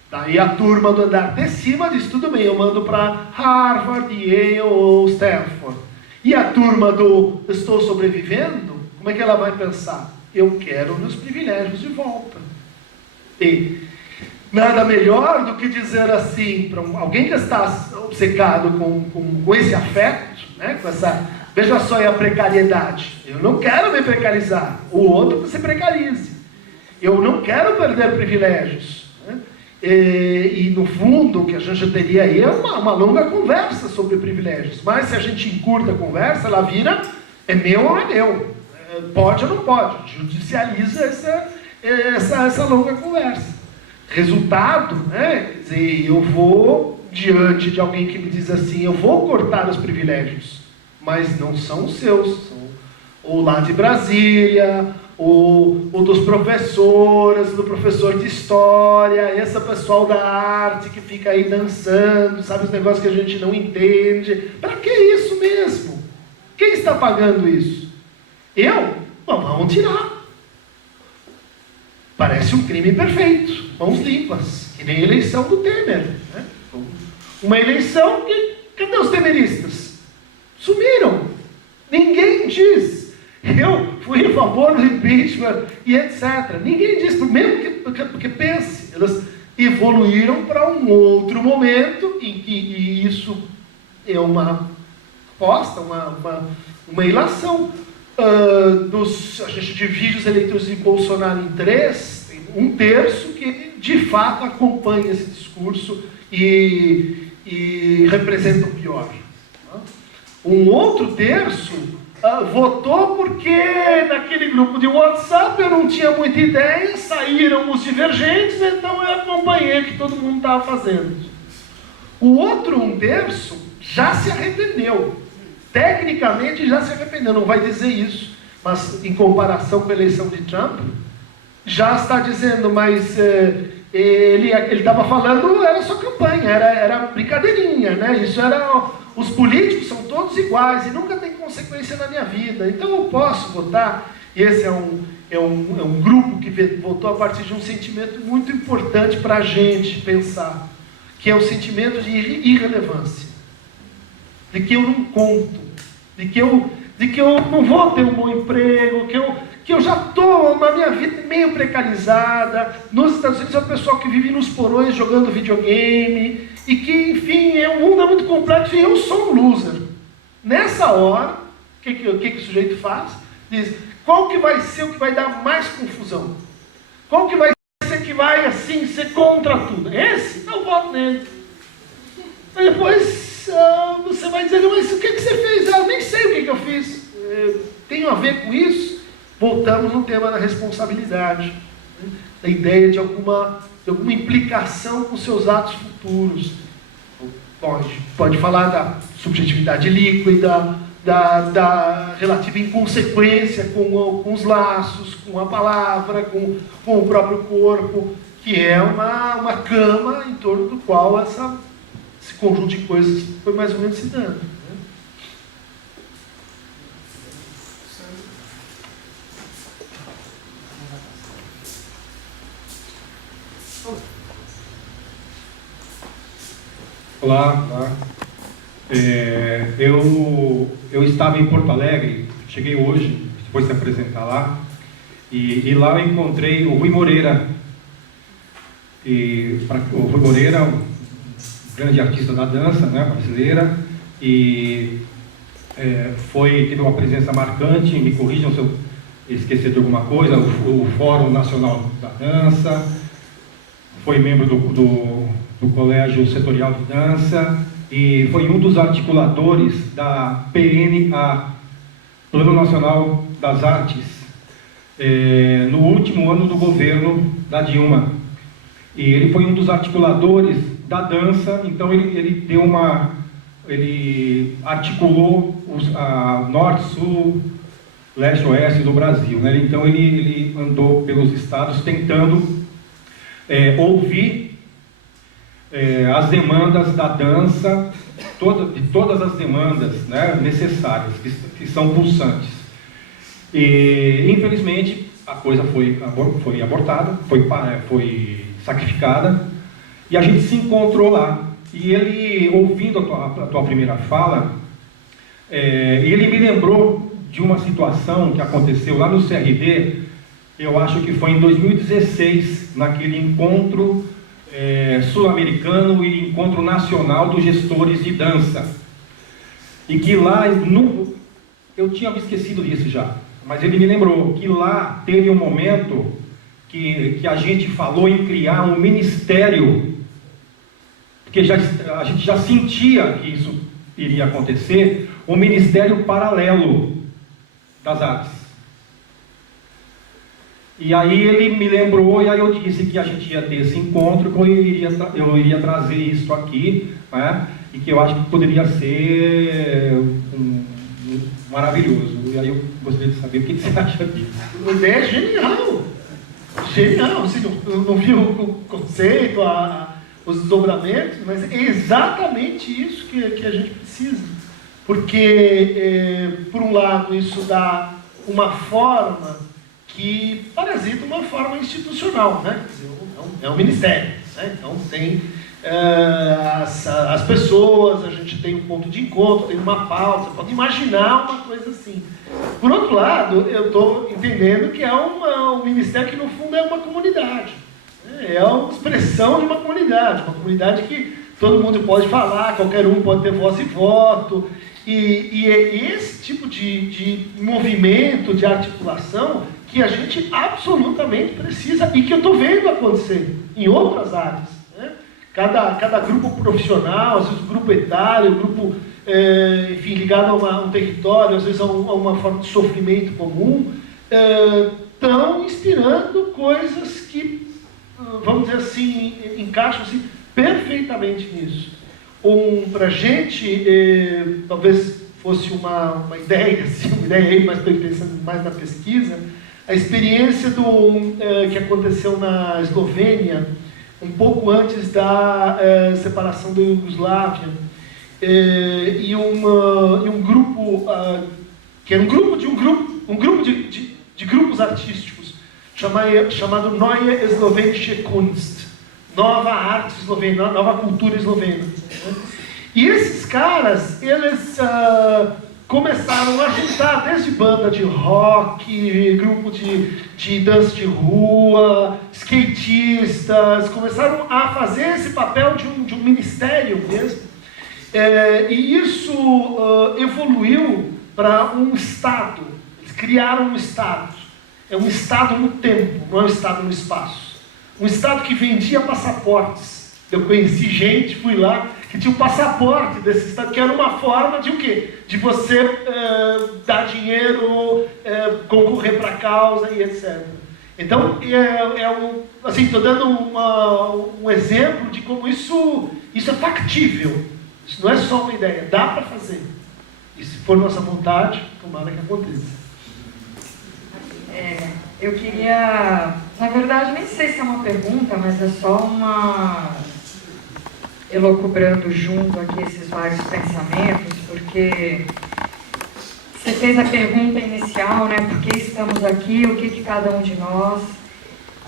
Daí a turma do andar de cima diz, tudo bem, eu mando para Harvard, Yale ou Stanford. E a turma do estou sobrevivendo, como é que ela vai pensar? Eu quero meus privilégios de volta. E nada melhor do que dizer assim, para alguém que está obcecado com esse afeto, né, com essa, veja só aí a precariedade. Eu não quero me precarizar, o outro que se precarize. Eu não quero perder privilégios. E no fundo, o que a gente teria aí é uma longa conversa sobre privilégios. Mas se a gente encurta a conversa, ela vira, é meu ou não é meu? Pode ou não pode? Judicializa essa longa conversa. Resultado, né? Quer dizer, eu vou diante de alguém que me diz assim, eu vou cortar os privilégios, mas não são os seus, são ou lá de Brasília, ou dos professores, do professor de história, esse pessoal da arte que fica aí dançando, sabe, os negócios que a gente não entende. Para que isso mesmo? Quem está pagando isso? Eu? Bom, vamos tirar. Parece um crime perfeito, mãos limpas, que nem a eleição do Temer, né? Uma eleição que Cadê os temeristas? Sumiram. Ninguém diz. Eu fui a favor do impeachment e etc. Ninguém diz, mesmo porque pense, elas evoluíram para um outro momento em que e isso é uma aposta, uma ilação. A gente divide os eleitores de Bolsonaro em 3, tem um terço que de fato acompanha esse discurso e representa o pior. Um outro terço votou porque naquele grupo de WhatsApp eu não tinha muita ideia, saíram os divergentes, então eu acompanhei o que todo mundo estava fazendo. O outro um terço já se arrependeu. Tecnicamente já se arrependeu, não vai dizer isso, mas em comparação com a eleição de Trump, já está dizendo, mas ele estava falando, era só campanha, era brincadeirinha, né? Isso era, os políticos são todos iguais e nunca tem consequência na minha vida, então eu posso votar. E esse é um grupo que votou a partir de um sentimento muito importante para a gente pensar, que é o sentimento de irrelevância, de que eu não conto, de que eu não vou ter um bom emprego, que eu já estou na minha vida meio precarizada. Nos Estados Unidos é o pessoal que vive nos porões jogando videogame, e que, enfim, o mundo é muito complexo e eu sou um loser. Nessa hora, o que o sujeito faz? Diz, qual que vai ser o que vai dar mais confusão? Qual que vai ser que vai, assim, ser contra tudo? Esse? Eu voto nele. Aí depois você vai dizer, mas o que você fez? Eu nem sei o que eu fiz. Tem a ver com isso? Voltamos no tema da responsabilidade, né? Da ideia de alguma implicação com seus atos futuros. Pode falar da subjetividade líquida, da relativa inconsequência com os laços, com a palavra, com o próprio corpo, que é uma cama em torno do qual esse conjunto de coisas foi mais ou menos se dando. Né? Olá. Eu estava em Porto Alegre, cheguei hoje, depois de se apresentar lá, e lá eu encontrei o Rui Moreira. O Rui Moreira é um grande artista da dança, né, brasileira, e teve uma presença marcante, me corrijam se eu esquecer de alguma coisa, o Fórum Nacional da Dança, foi membro do Colégio Setorial de Dança e foi um dos articuladores da PNA, Plano Nacional das Artes, no último ano do governo da Dilma. E ele foi um dos articuladores da dança, então ele articulou a norte, sul, leste, oeste do Brasil, né? Então ele andou pelos estados tentando ouvir as demandas da dança, de todas as demandas, né, necessárias, que são pulsantes. E infelizmente a coisa foi abortada, foi sacrificada, e a gente se encontrou lá. E ele, ouvindo a tua primeira fala, ele me lembrou de uma situação que aconteceu lá no CRD, eu acho que foi em 2016, naquele encontro sul-americano e encontro nacional dos gestores de dança. E que lá, eu tinha me esquecido disso já, mas ele me lembrou que lá teve um momento que a gente falou em criar um ministério, porque a gente já sentia que isso iria acontecer, um ministério paralelo das artes. E aí ele me lembrou, e aí eu disse que a gente ia ter esse encontro, que eu iria trazer isso aqui, né? E que eu acho que poderia ser maravilhoso. E aí eu gostaria de saber o que você acha disso. A ideia é genial! Genial! Você não viu o conceito, os desdobramentos, mas é exatamente isso que a gente precisa. Porque, por um lado, isso dá uma forma que parasita uma forma institucional, né? Quer dizer, é um ministério, né? Então tem as pessoas, a gente tem um ponto de encontro, tem uma pauta, você pode imaginar uma coisa assim. Por outro lado, eu estou entendendo que é um ministério que no fundo é uma comunidade, né? É uma expressão de uma comunidade que todo mundo pode falar, qualquer um pode ter voz e voto, e esse tipo de movimento, de articulação, que a gente absolutamente precisa e que eu estou vendo acontecer em outras áreas, né? Cada grupo profissional, às vezes grupo etário, grupo, enfim, ligado a um território, às vezes a uma forma de sofrimento comum, estão inspirando coisas que, vamos dizer assim, encaixam-se perfeitamente nisso. Para a gente, talvez fosse uma ideia, assim, uma ideia aí, mas pensando mais na pesquisa, a experiência que aconteceu na Eslovênia, um pouco antes da separação da Iugoslávia, e um grupo, que era um grupo de grupos artísticos, chamado Neue Slowenische Kunst, nova arte eslovena, nova cultura eslovena. E esses caras, eles começaram a juntar desde banda de rock, grupo de dança de rua, skatistas, começaram a fazer esse papel de um ministério mesmo. E isso evoluiu para um Estado. Eles criaram um Estado. É um Estado no tempo, não é um Estado no espaço. Um Estado que vendia passaportes. Eu conheci gente, fui lá, que tinha um passaporte desse Estado, que era uma forma de o quê? De você dar dinheiro, concorrer para a causa e etc. Então, assim, estou dando um exemplo de como isso é factível. Isso não é só uma ideia, dá para fazer. E se for nossa vontade, tomara que aconteça. Eu queria, na verdade, nem sei se é uma pergunta, mas é só uma... elucubrando junto aqui esses vários pensamentos, porque você fez a pergunta inicial, né? Por que estamos aqui, o que cada um de nós...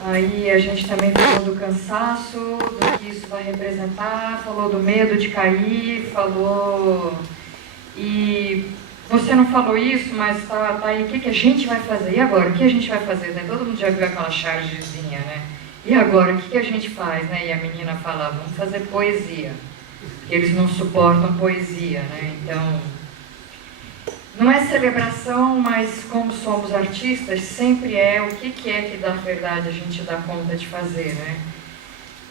Aí a gente também falou do cansaço, do que isso vai representar, falou do medo de cair, falou... E você não falou isso, mas tá aí, o que a gente vai fazer? E agora, o que a gente vai fazer? Né? Todo mundo já viu aquela chargezinha, né? E agora, o que a gente faz? Né? E a menina fala, vamos fazer poesia. Eles não suportam poesia, né? Então... Não é celebração, mas como somos artistas, sempre é o que é que, na verdade, a gente dá conta de fazer, né?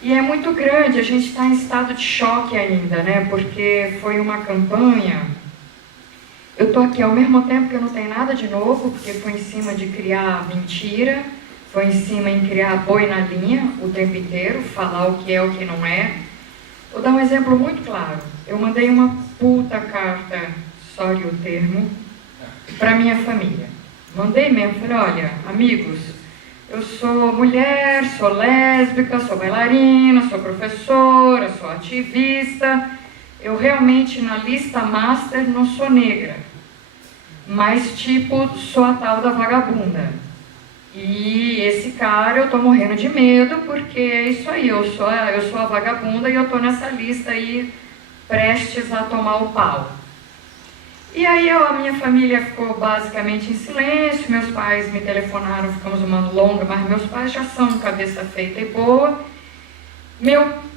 E é muito grande, a gente está em estado de choque ainda, né? Porque foi uma campanha... Eu estou aqui ao mesmo tempo que eu não tenho nada de novo, porque foi em cima de criar mentira, foi em cima em criar boi na linha o tempo inteiro, falar o que é, o que não é. Vou dar um exemplo muito claro. Eu mandei uma puta carta... sorry o termo, para minha família. Mandei mesmo, falei, olha, amigos, eu sou mulher, sou lésbica, sou bailarina, sou professora, sou ativista, eu realmente na lista master não sou negra, mas tipo, sou a tal da vagabunda. E esse cara eu tô morrendo de medo, porque é isso aí, eu sou a vagabunda e eu tô nessa lista aí, prestes a tomar o pau. E aí a minha família ficou basicamente em silêncio, meus pais me telefonaram, ficamos uma longa, mas meus pais já são cabeça feita e boa.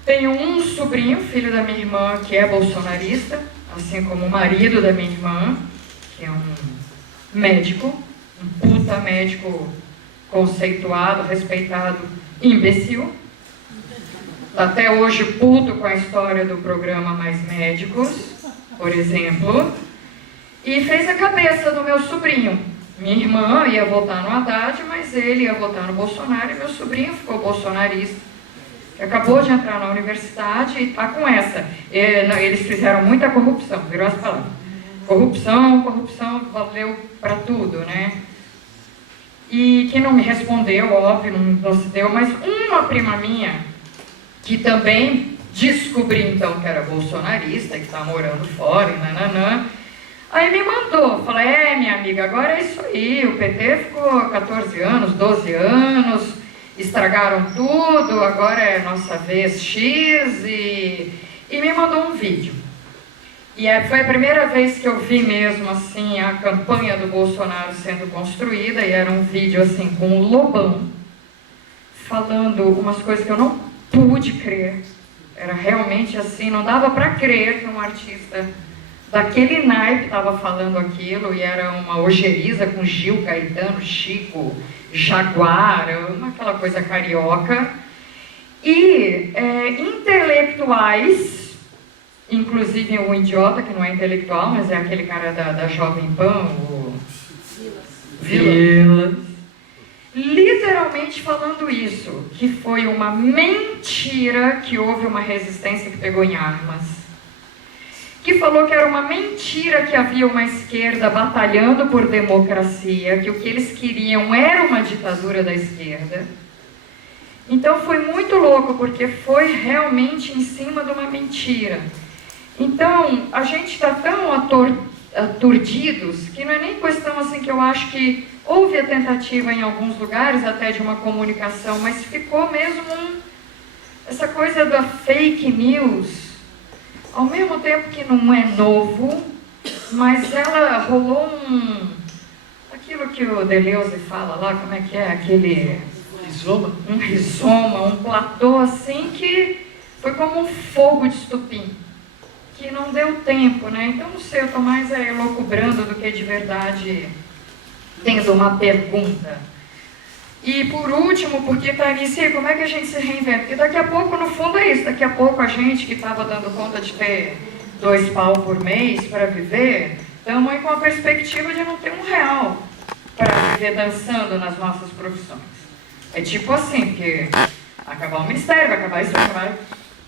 Tenho um sobrinho, filho da minha irmã, que é bolsonarista, assim como o marido da minha irmã, que é um médico, um puta médico conceituado, respeitado, imbecil. Tá até hoje puto com a história do programa Mais Médicos, por exemplo. E fez a cabeça do meu sobrinho. Minha irmã ia votar no Haddad, mas ele ia votar no Bolsonaro, e meu sobrinho ficou bolsonarista. Acabou de entrar na universidade e está com essa. Eles fizeram muita corrupção, virou as palavras. Corrupção valeu para tudo, né? E que não me respondeu, óbvio, não se deu, mas uma prima minha, que também descobri então que era bolsonarista, que está morando fora, e nananã, aí me mandou, falei, minha amiga, agora é isso aí, o PT ficou 14 anos, 12 anos, estragaram tudo, agora é nossa vez X, e me mandou um vídeo. E foi a primeira vez que eu vi mesmo assim a campanha do Bolsonaro sendo construída, e era um vídeo assim com o Lobão, falando umas coisas que eu não pude crer. Era realmente assim, não dava para crer que um artista daquele naipe estava falando aquilo, e era uma ojeriza com Gil, Caetano, Chico, Jaguar, aquela coisa carioca. E intelectuais, inclusive o idiota, que não é intelectual, mas é aquele cara da Jovem Pan, o Vilas, literalmente falando isso, que foi uma mentira, que houve uma resistência que pegou em armas, que falou que era uma mentira que havia uma esquerda batalhando por democracia, que o que eles queriam era uma ditadura da esquerda. Então foi muito louco, porque foi realmente em cima de uma mentira. Então, a gente está tão aturdidos que não é nem questão assim que eu acho que houve a tentativa em alguns lugares até de uma comunicação, mas ficou mesmo essa coisa da fake news, ao mesmo tempo que não é novo, mas ela rolou aquilo que o Deleuze fala lá, como é que é? Aquele... Rizoma? Um rizoma, um platô assim que foi como um fogo de estupim, que não deu tempo, né? Então, não sei, eu estou mais elucubrando do que de verdade tendo uma pergunta. E por último, porque Tanice, como é que a gente se reinventa? Porque daqui a pouco, no fundo é isso, daqui a pouco a gente que estava dando conta de ter 2 pau por mês para viver, estamos aí com a perspectiva de não ter R$1 para viver dançando nas nossas profissões. É tipo assim, porque acabar o ministério, vai acabar isso, vai acabar...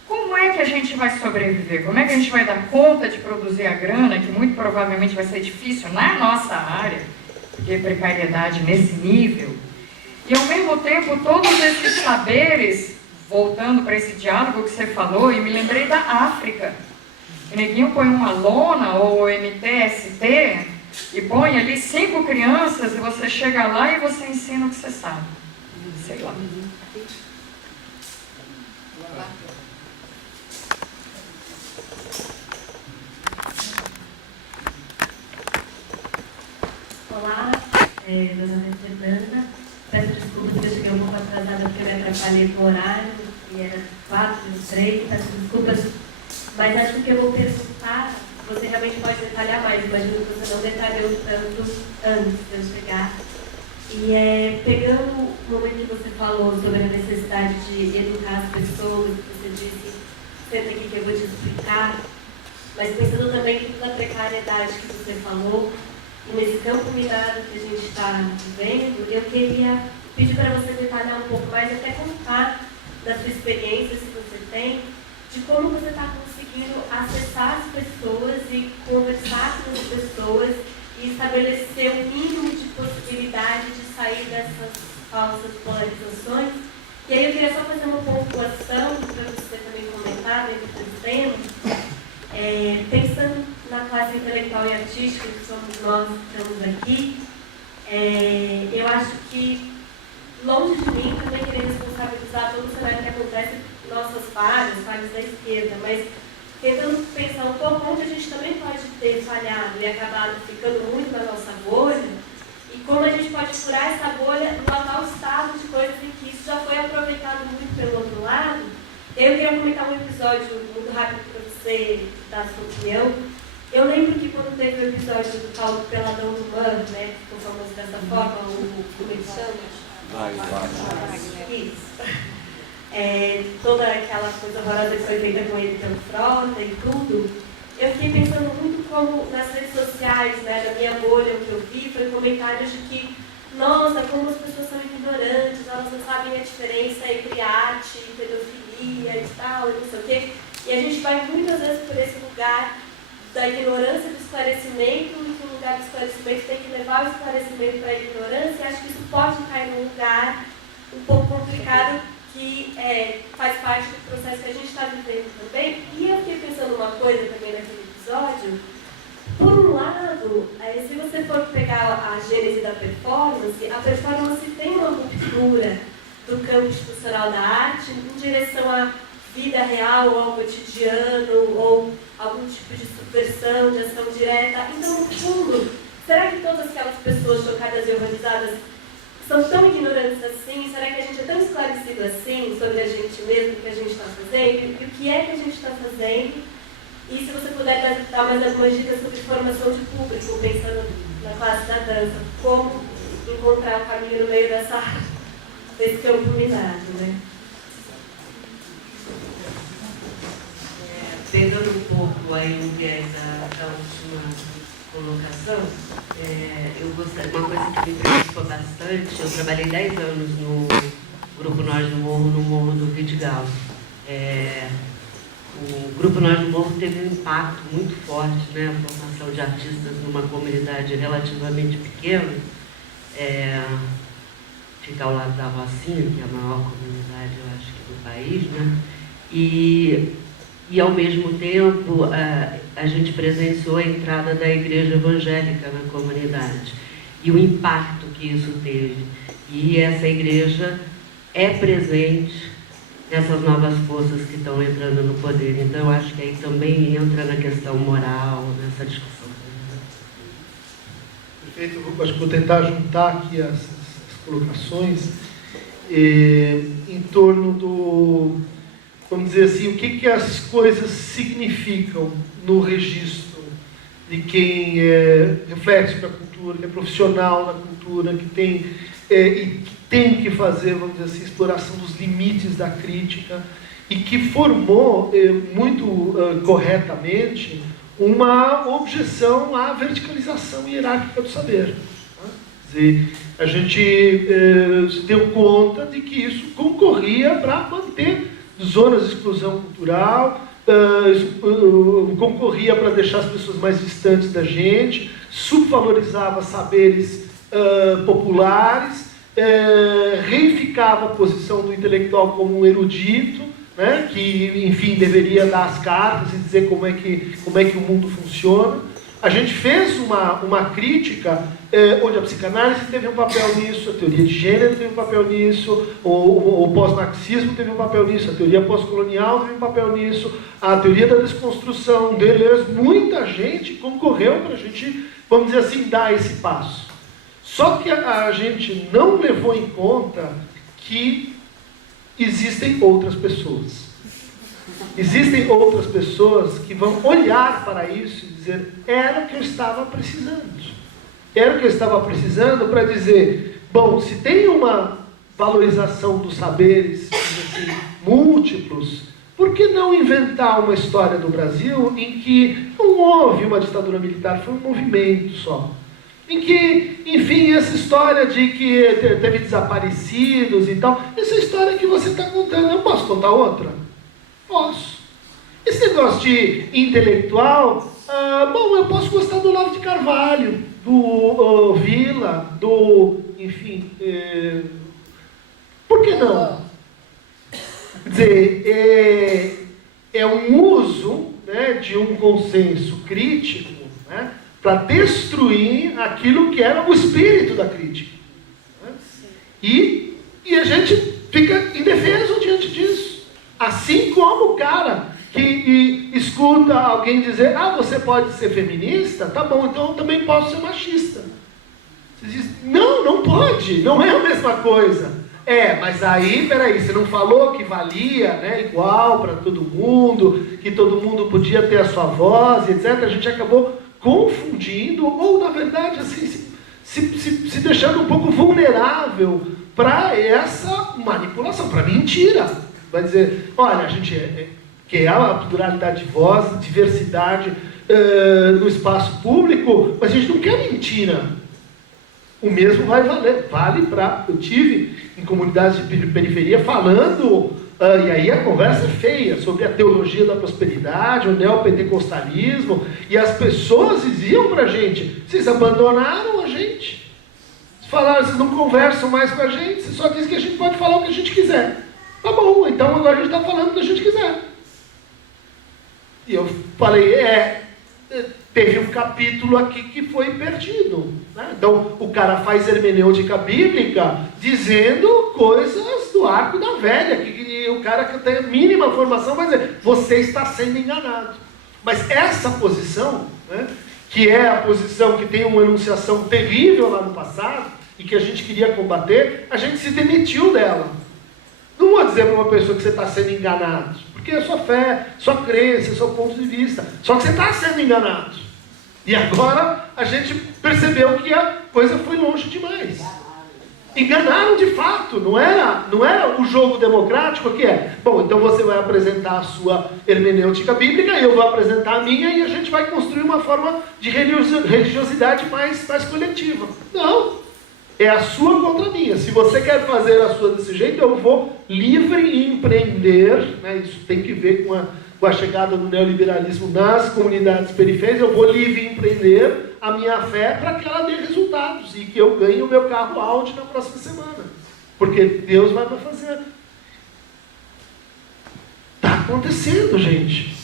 Como é que a gente vai sobreviver? Como é que a gente vai dar conta de produzir a grana, que muito provavelmente vai ser difícil na nossa área, porque precariedade nesse nível, e ao mesmo tempo todos esses saberes, voltando para esse diálogo que você falou, e me lembrei da África. O neguinho põe uma lona ou MTST e põe ali 5 crianças, e você chega lá e você ensina o que você sabe. Sei lá. Olá, meu nome é Fernanda. Peço desculpas porque eu cheguei um pouco atrasada porque eu me atrapalhei com o horário e era 4:03, peço desculpas. Mas acho que eu vou perguntar, você realmente pode detalhar mais, imagino que você não detalhou tanto antes de eu chegar. E pegando o momento que você falou sobre a necessidade de educar as pessoas, você disse, senta aqui que eu vou te explicar, mas pensando também em toda a precariedade que você falou, e nesse campo minado que a gente está vivendo, eu queria pedir para você detalhar um pouco mais, até contar da sua experiência, se você tem, de como você está conseguindo acessar as pessoas e conversar com as pessoas e estabelecer um mínimo de possibilidade de sair dessas falsas polarizações. E aí eu queria só fazer uma pontuação para você também comentar dentro desse tema. Pensando na classe intelectual e artística, que somos nós que estamos aqui, eu acho que, longe de mim, também querer responsabilizar todo o cenário que acontece em nossas falhas da esquerda, mas tentando pensar um pouco onde a gente também pode ter falhado e acabado ficando muito na nossa bolha, e como a gente pode furar essa bolha no atual estado de coisas em que isso já foi aproveitado muito pelo outro lado. Eu queria comentar um episódio muito rápido para você dar a sua opinião. Eu lembro que quando teve o episódio do tal do Peladão do Mano, né, que ficou famoso dessa forma, como ele chama? Isso. Toda aquela coisa horrorosa que foi feita com ele pelo Frota e tudo, eu fiquei pensando muito como nas redes sociais, né, na minha bolha, o que eu vi foi comentários de que, nossa, como as pessoas são ignorantes, elas não sabem a diferença entre arte e pedofilia e tal, e não sei o quê. E a gente vai muitas vezes por esse lugar da ignorância do esclarecimento, e que o lugar do esclarecimento tem que levar o esclarecimento para a ignorância, e acho que isso pode cair num lugar um pouco complicado, que faz parte do processo que a gente está vivendo também. E eu fiquei pensando uma coisa também naquele episódio. Por um lado, se você for pegar a gênese da performance, a performance tem uma ruptura do campo institucional da arte em direção à vida real, ou ao cotidiano, ou algum tipo de subversão, de ação direta. Então, no fundo, será que todas aquelas pessoas chocadas e horrorizadas são tão ignorantes assim? Será que a gente é tão esclarecido assim sobre a gente mesmo, o que a gente está fazendo? E o que é que a gente está fazendo? E se você puder dar mais algumas dicas sobre formação de público, pensando na classe da dança, como encontrar o caminho no meio desse campo minado, né? Pegando um pouco aí o viés da última colocação, eu gostaria, uma coisa que me preocupou bastante, eu trabalhei 10 anos no Grupo Nós do Morro, no Morro do Vidigal. O Grupo Nós do Morro teve um impacto muito forte, né, a formação de artistas numa comunidade relativamente pequena, fica ao lado da Rocinha, que é a maior comunidade, eu acho que do país, né, e ao mesmo tempo a gente presenciou a entrada da igreja evangélica na comunidade e o impacto que isso teve. E essa igreja é presente nessas novas forças que estão entrando no poder. Então eu acho que aí também entra na questão moral, nessa discussão. Perfeito, acho que vou tentar juntar aqui as colocações em torno do, vamos dizer assim, o que as coisas significam no registro de quem é reflexo da cultura, que é profissional da cultura, que tem e que tem que fazer, vamos dizer assim, exploração dos limites da crítica e que formou muito corretamente uma objeção à verticalização hierárquica do saber. Quer dizer, a gente se deu conta de que isso concorria para manter zonas de exclusão cultural, concorria para deixar as pessoas mais distantes da gente, subvalorizava saberes populares, reificava a posição do intelectual como um erudito, né, que, enfim, deveria dar as cartas e dizer como é que o mundo funciona. A gente fez uma crítica onde a psicanálise teve um papel nisso, a teoria de gênero teve um papel nisso, o pós-marxismo teve um papel nisso, a teoria pós-colonial teve um papel nisso, a teoria da desconstrução, Deleuze, muita gente concorreu para a gente, vamos dizer assim, dar esse passo. Só que a gente não levou em conta que existem outras pessoas. Existem outras pessoas que vão olhar para isso e dizer, era o que eu estava precisando. Era o que eu estava precisando para dizer, bom, se tem uma valorização dos saberes assim, múltiplos, por que não inventar uma história do Brasil em que não houve uma ditadura militar, foi um movimento só. Em que, enfim, essa história de que teve desaparecidos e tal, essa história que você está contando, eu posso contar outra? Posso. Esse negócio de intelectual, bom, eu posso gostar do Olavo de Carvalho, do Vila, enfim, por que não? Quer dizer, é um uso, né, de um consenso crítico, né, para destruir aquilo que era o espírito da crítica. Né? E a gente fica indefeso diante disso. Assim como o cara que escuta alguém dizer, você pode ser feminista? Tá bom, então eu também posso ser machista. Você diz, não pode, não é a mesma coisa. Mas aí, peraí, você não falou que valia, né, igual para todo mundo, que todo mundo podia ter a sua voz, etc. A gente acabou confundindo, ou na verdade assim, se deixando um pouco vulnerável para essa manipulação, para mentira. Vai dizer, olha, a gente quer a pluralidade de voz, diversidade no espaço público, mas a gente não quer mentira. O mesmo vale para... Eu tive em comunidades de periferia falando, e aí a conversa é feia, sobre a teologia da prosperidade, o neopentecostalismo, e as pessoas diziam para a gente, vocês abandonaram a gente. Falaram, vocês não conversam mais com a gente, vocês só dizem que a gente pode falar o que a gente quiser. Tá bom, então agora a gente está falando o que a gente quiser. E eu falei, teve um capítulo aqui que foi perdido. Né? Então, o cara faz hermenêutica bíblica dizendo coisas do arco da velha, que o cara que tem a mínima formação vai dizer, você está sendo enganado. Mas essa posição, né, que é a posição que tem uma enunciação terrível lá no passado, e que a gente queria combater, a gente se demitiu dela. Não vou dizer para uma pessoa que você está sendo enganado, porque é sua fé, sua crença, seu ponto de vista. Só que você está sendo enganado. E agora a gente percebeu que a coisa foi longe demais. Enganaram de fato, não era o jogo democrático que é. Bom, então você vai apresentar a sua hermenêutica bíblica, eu vou apresentar a minha e a gente vai construir uma forma de religiosidade mais coletiva. Não. É a sua contra a minha. Se você quer fazer a sua desse jeito, eu vou livre e empreender. Né? Isso tem que ver com a chegada do neoliberalismo nas comunidades periféricas. Eu vou livre e empreender a minha fé para que ela dê resultados e que eu ganhe o meu carro Audi na próxima semana. Porque Deus vai me fazer. Está acontecendo, gente.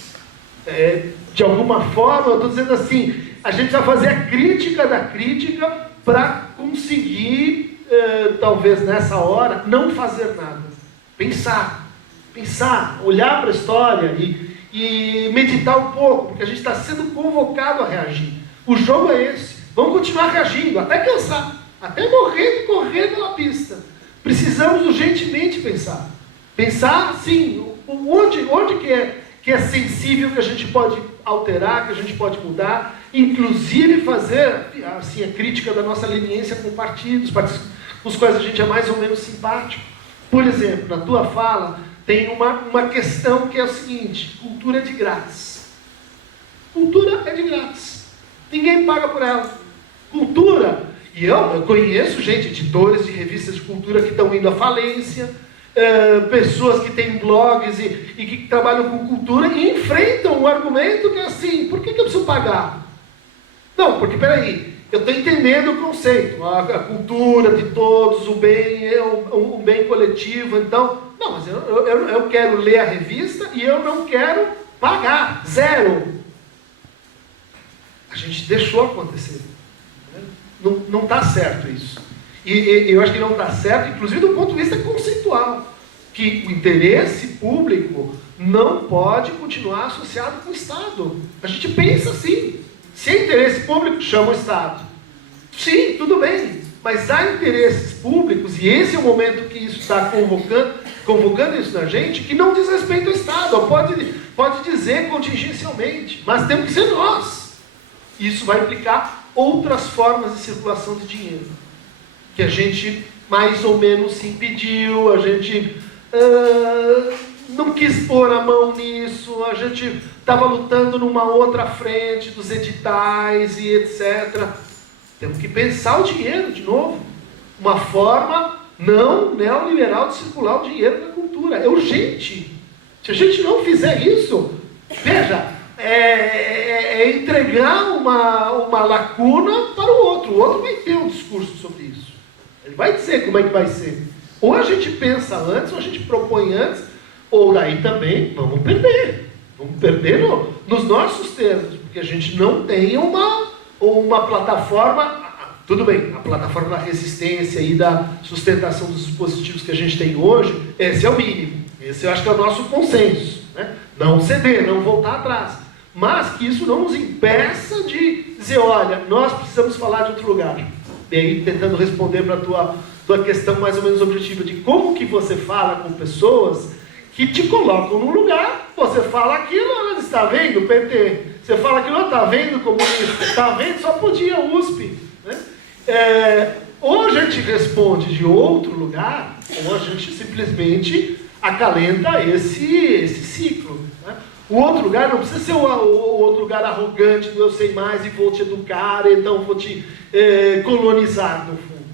De alguma forma, eu estou dizendo assim, a gente vai fazer a crítica da crítica para conseguir, talvez nessa hora, não fazer nada. Pensar, olhar para a história e meditar um pouco, porque a gente está sendo convocado a reagir. O jogo é esse. Vamos continuar reagindo, até cansar, até morrer de correr pela pista. Precisamos urgentemente pensar. Pensar, sim, onde que é sensível, que a gente pode alterar, que a gente pode mudar, inclusive fazer assim, a crítica da nossa leniência com partidos com os quais a gente é mais ou menos simpático. Por exemplo, na tua fala, tem uma questão que é o seguinte: cultura é de grátis. Cultura é de grátis. Ninguém paga por ela. Cultura, e eu conheço gente, editores de revistas de cultura que estão indo à falência, pessoas que têm blogs e que trabalham com cultura e enfrentam o argumento que é assim, por que eu preciso pagar? Não, porque peraí, eu estou entendendo o conceito, a cultura de todos, o bem é um bem coletivo, então, não, mas eu quero ler a revista e eu não quero pagar, zero. A gente deixou acontecer. Né? Não está certo isso. E eu acho que não está certo, inclusive do ponto de vista conceitual, que o interesse público não pode continuar associado com o Estado. A gente pensa assim, se é interesse público, chama o Estado. Sim, tudo bem, mas há interesses públicos, e esse é o momento que isso está convocando isso na gente, que não diz respeito ao Estado, pode dizer contingencialmente, mas temos que ser nós. Isso vai implicar outras formas de circulação de dinheiro, que a gente mais ou menos se impediu, a gente não quis pôr a mão nisso, a gente estava lutando numa outra frente dos editais e etc. Temos que pensar o dinheiro de novo, uma forma não neoliberal de circular o dinheiro na cultura. É urgente. Se a gente não fizer isso, veja, é entregar uma lacuna para o outro vai ter um discurso sobre isso. Ele vai dizer como é que vai ser. Ou a gente pensa antes, ou a gente propõe antes, ou daí também vamos perder. Vamos perder nos nossos termos, porque a gente não tem uma plataforma. Tudo bem, a plataforma da resistência e da sustentação dos dispositivos que a gente tem hoje, esse é o mínimo. Esse eu acho que é o nosso consenso. Né? Não ceder, não voltar atrás. Mas que isso não nos impeça de dizer, olha, nós precisamos falar de outro lugar. E aí, tentando responder para a tua questão mais ou menos objetiva de como que você fala com pessoas que te colocam num lugar, você fala aquilo, ela está vendo o PT, você fala aquilo, está vendo o comunista, está vendo, só podia a USP. Né? Ou a gente responde de outro lugar, ou a gente simplesmente acalenta esse ciclo. Né? O outro lugar não precisa ser o outro lugar arrogante do eu sei mais e vou te educar, então vou te colonizar, no fundo.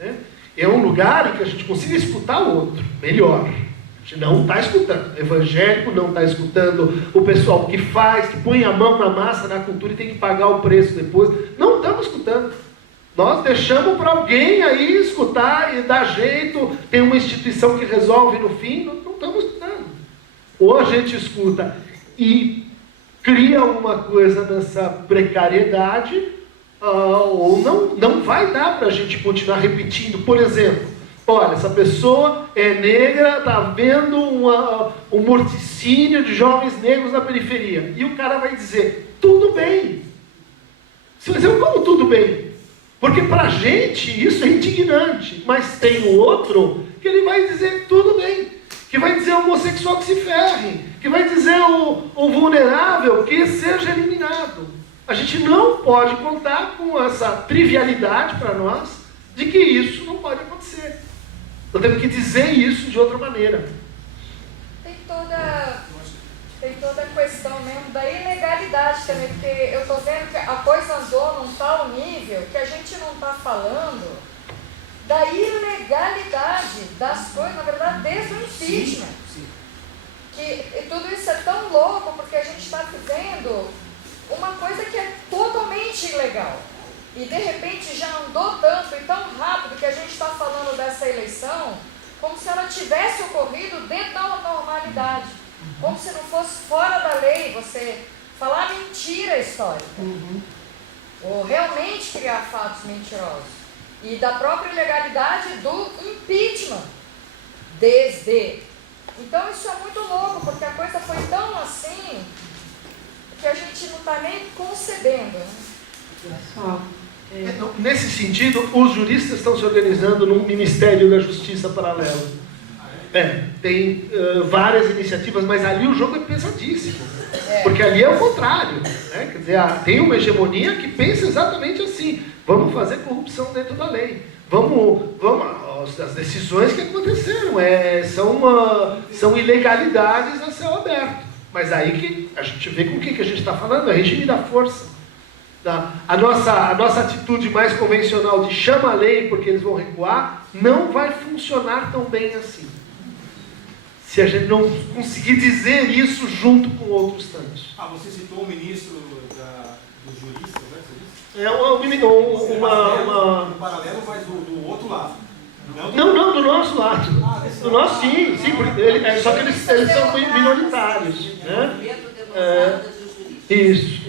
Né? É um lugar em que a gente consiga escutar o outro melhor. A gente não está escutando. O evangélico não está escutando o pessoal que faz, que põe a mão na massa na cultura e tem que pagar o preço depois. Não estamos escutando. Nós deixamos para alguém aí escutar e dar jeito, tem uma instituição que resolve no fim, não estamos escutando. Ou a gente escuta e cria alguma coisa nessa precariedade, ou não vai dar para a gente continuar repetindo. Por exemplo, olha, essa pessoa é negra, está vendo um morticínio de jovens negros na periferia. E o cara vai dizer, tudo bem. Você vai dizer, como tudo bem? Porque para a gente isso é indignante. Mas tem o outro que ele vai dizer, tudo bem. Que vai dizer o homossexual que se ferre. Que vai dizer o vulnerável que seja eliminado. A gente não pode contar com essa trivialidade para nós de que isso não pode acontecer. Nós temos que dizer isso de outra maneira. Tem toda a questão mesmo da ilegalidade também, porque eu estou vendo que a coisa andou num tal nível que a gente não está falando da ilegalidade das coisas, na verdade, desde o impeachment. E tudo isso é tão louco porque a gente está vivendo uma coisa que é totalmente ilegal. E de repente já andou tanto e tão rápido que a gente está falando dessa eleição como se ela tivesse ocorrido dentro da normalidade. Como se não fosse fora da lei você falar mentira histórica. Ou realmente criar fatos mentirosos. E da própria ilegalidade do impeachment. Então isso é muito louco, porque a coisa foi tão assim que a gente não está nem concebendo. Pessoal, nesse sentido, os juristas estão se organizando num Ministério da Justiça paralelo. Tem várias iniciativas, mas ali o jogo é pesadíssimo. Porque ali é o contrário. Né? Quer dizer, tem uma hegemonia que pensa exatamente assim. Vamos fazer corrupção dentro da lei. As decisões que aconteceram são ilegalidades a céu aberto. Mas aí que a gente vê com o que a gente está falando, é regime da força. A nossa atitude mais convencional de chama a lei porque eles vão recuar, não vai funcionar tão bem assim. Se a gente não conseguir dizer isso junto com outros tantos. Você citou o ministro dos juristas, né? Um paralelo, mas do outro lado. Não, do nosso lado. Do nosso, sim, porque só que eles são minoritários. Né? Isso.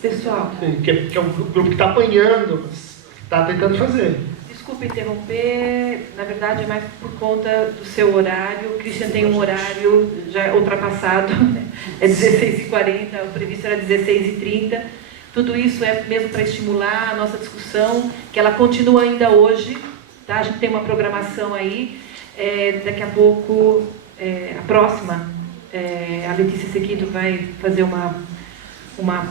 pessoal. Que é um grupo que está apanhando, mas está tentando fazer. Desculpa interromper, na verdade é mais por conta do seu horário. O Christian tem um horário já ultrapassado, é 16h40, o previsto era 16h30. Tudo isso é mesmo para estimular a nossa discussão, que ela continua ainda hoje, tá? A gente tem uma programação aí, daqui a pouco, a próxima, a Letícia Sequito vai fazer uma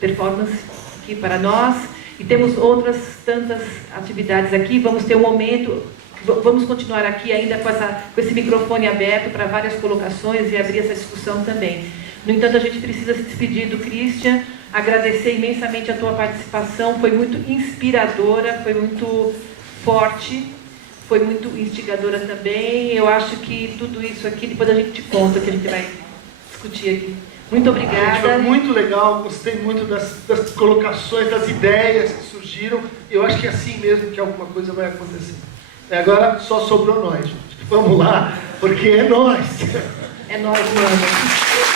performance aqui para nós. E temos outras tantas atividades aqui. Vamos ter um momento, vamos continuar aqui ainda com esse microfone aberto para várias colocações e abrir essa discussão também. No entanto, a gente precisa se despedir do Christian, agradecer imensamente a tua participação, foi muito inspiradora, foi muito forte, foi muito instigadora também. Eu acho que tudo isso aqui, depois a gente te conta, que a gente vai discutir aqui. Muito obrigada. Foi muito legal, gostei muito das colocações, das ideias que surgiram. Eu acho que é assim mesmo que alguma coisa vai acontecer. Agora só sobrou nós, gente. Vamos lá, porque é nós. É nós, mano.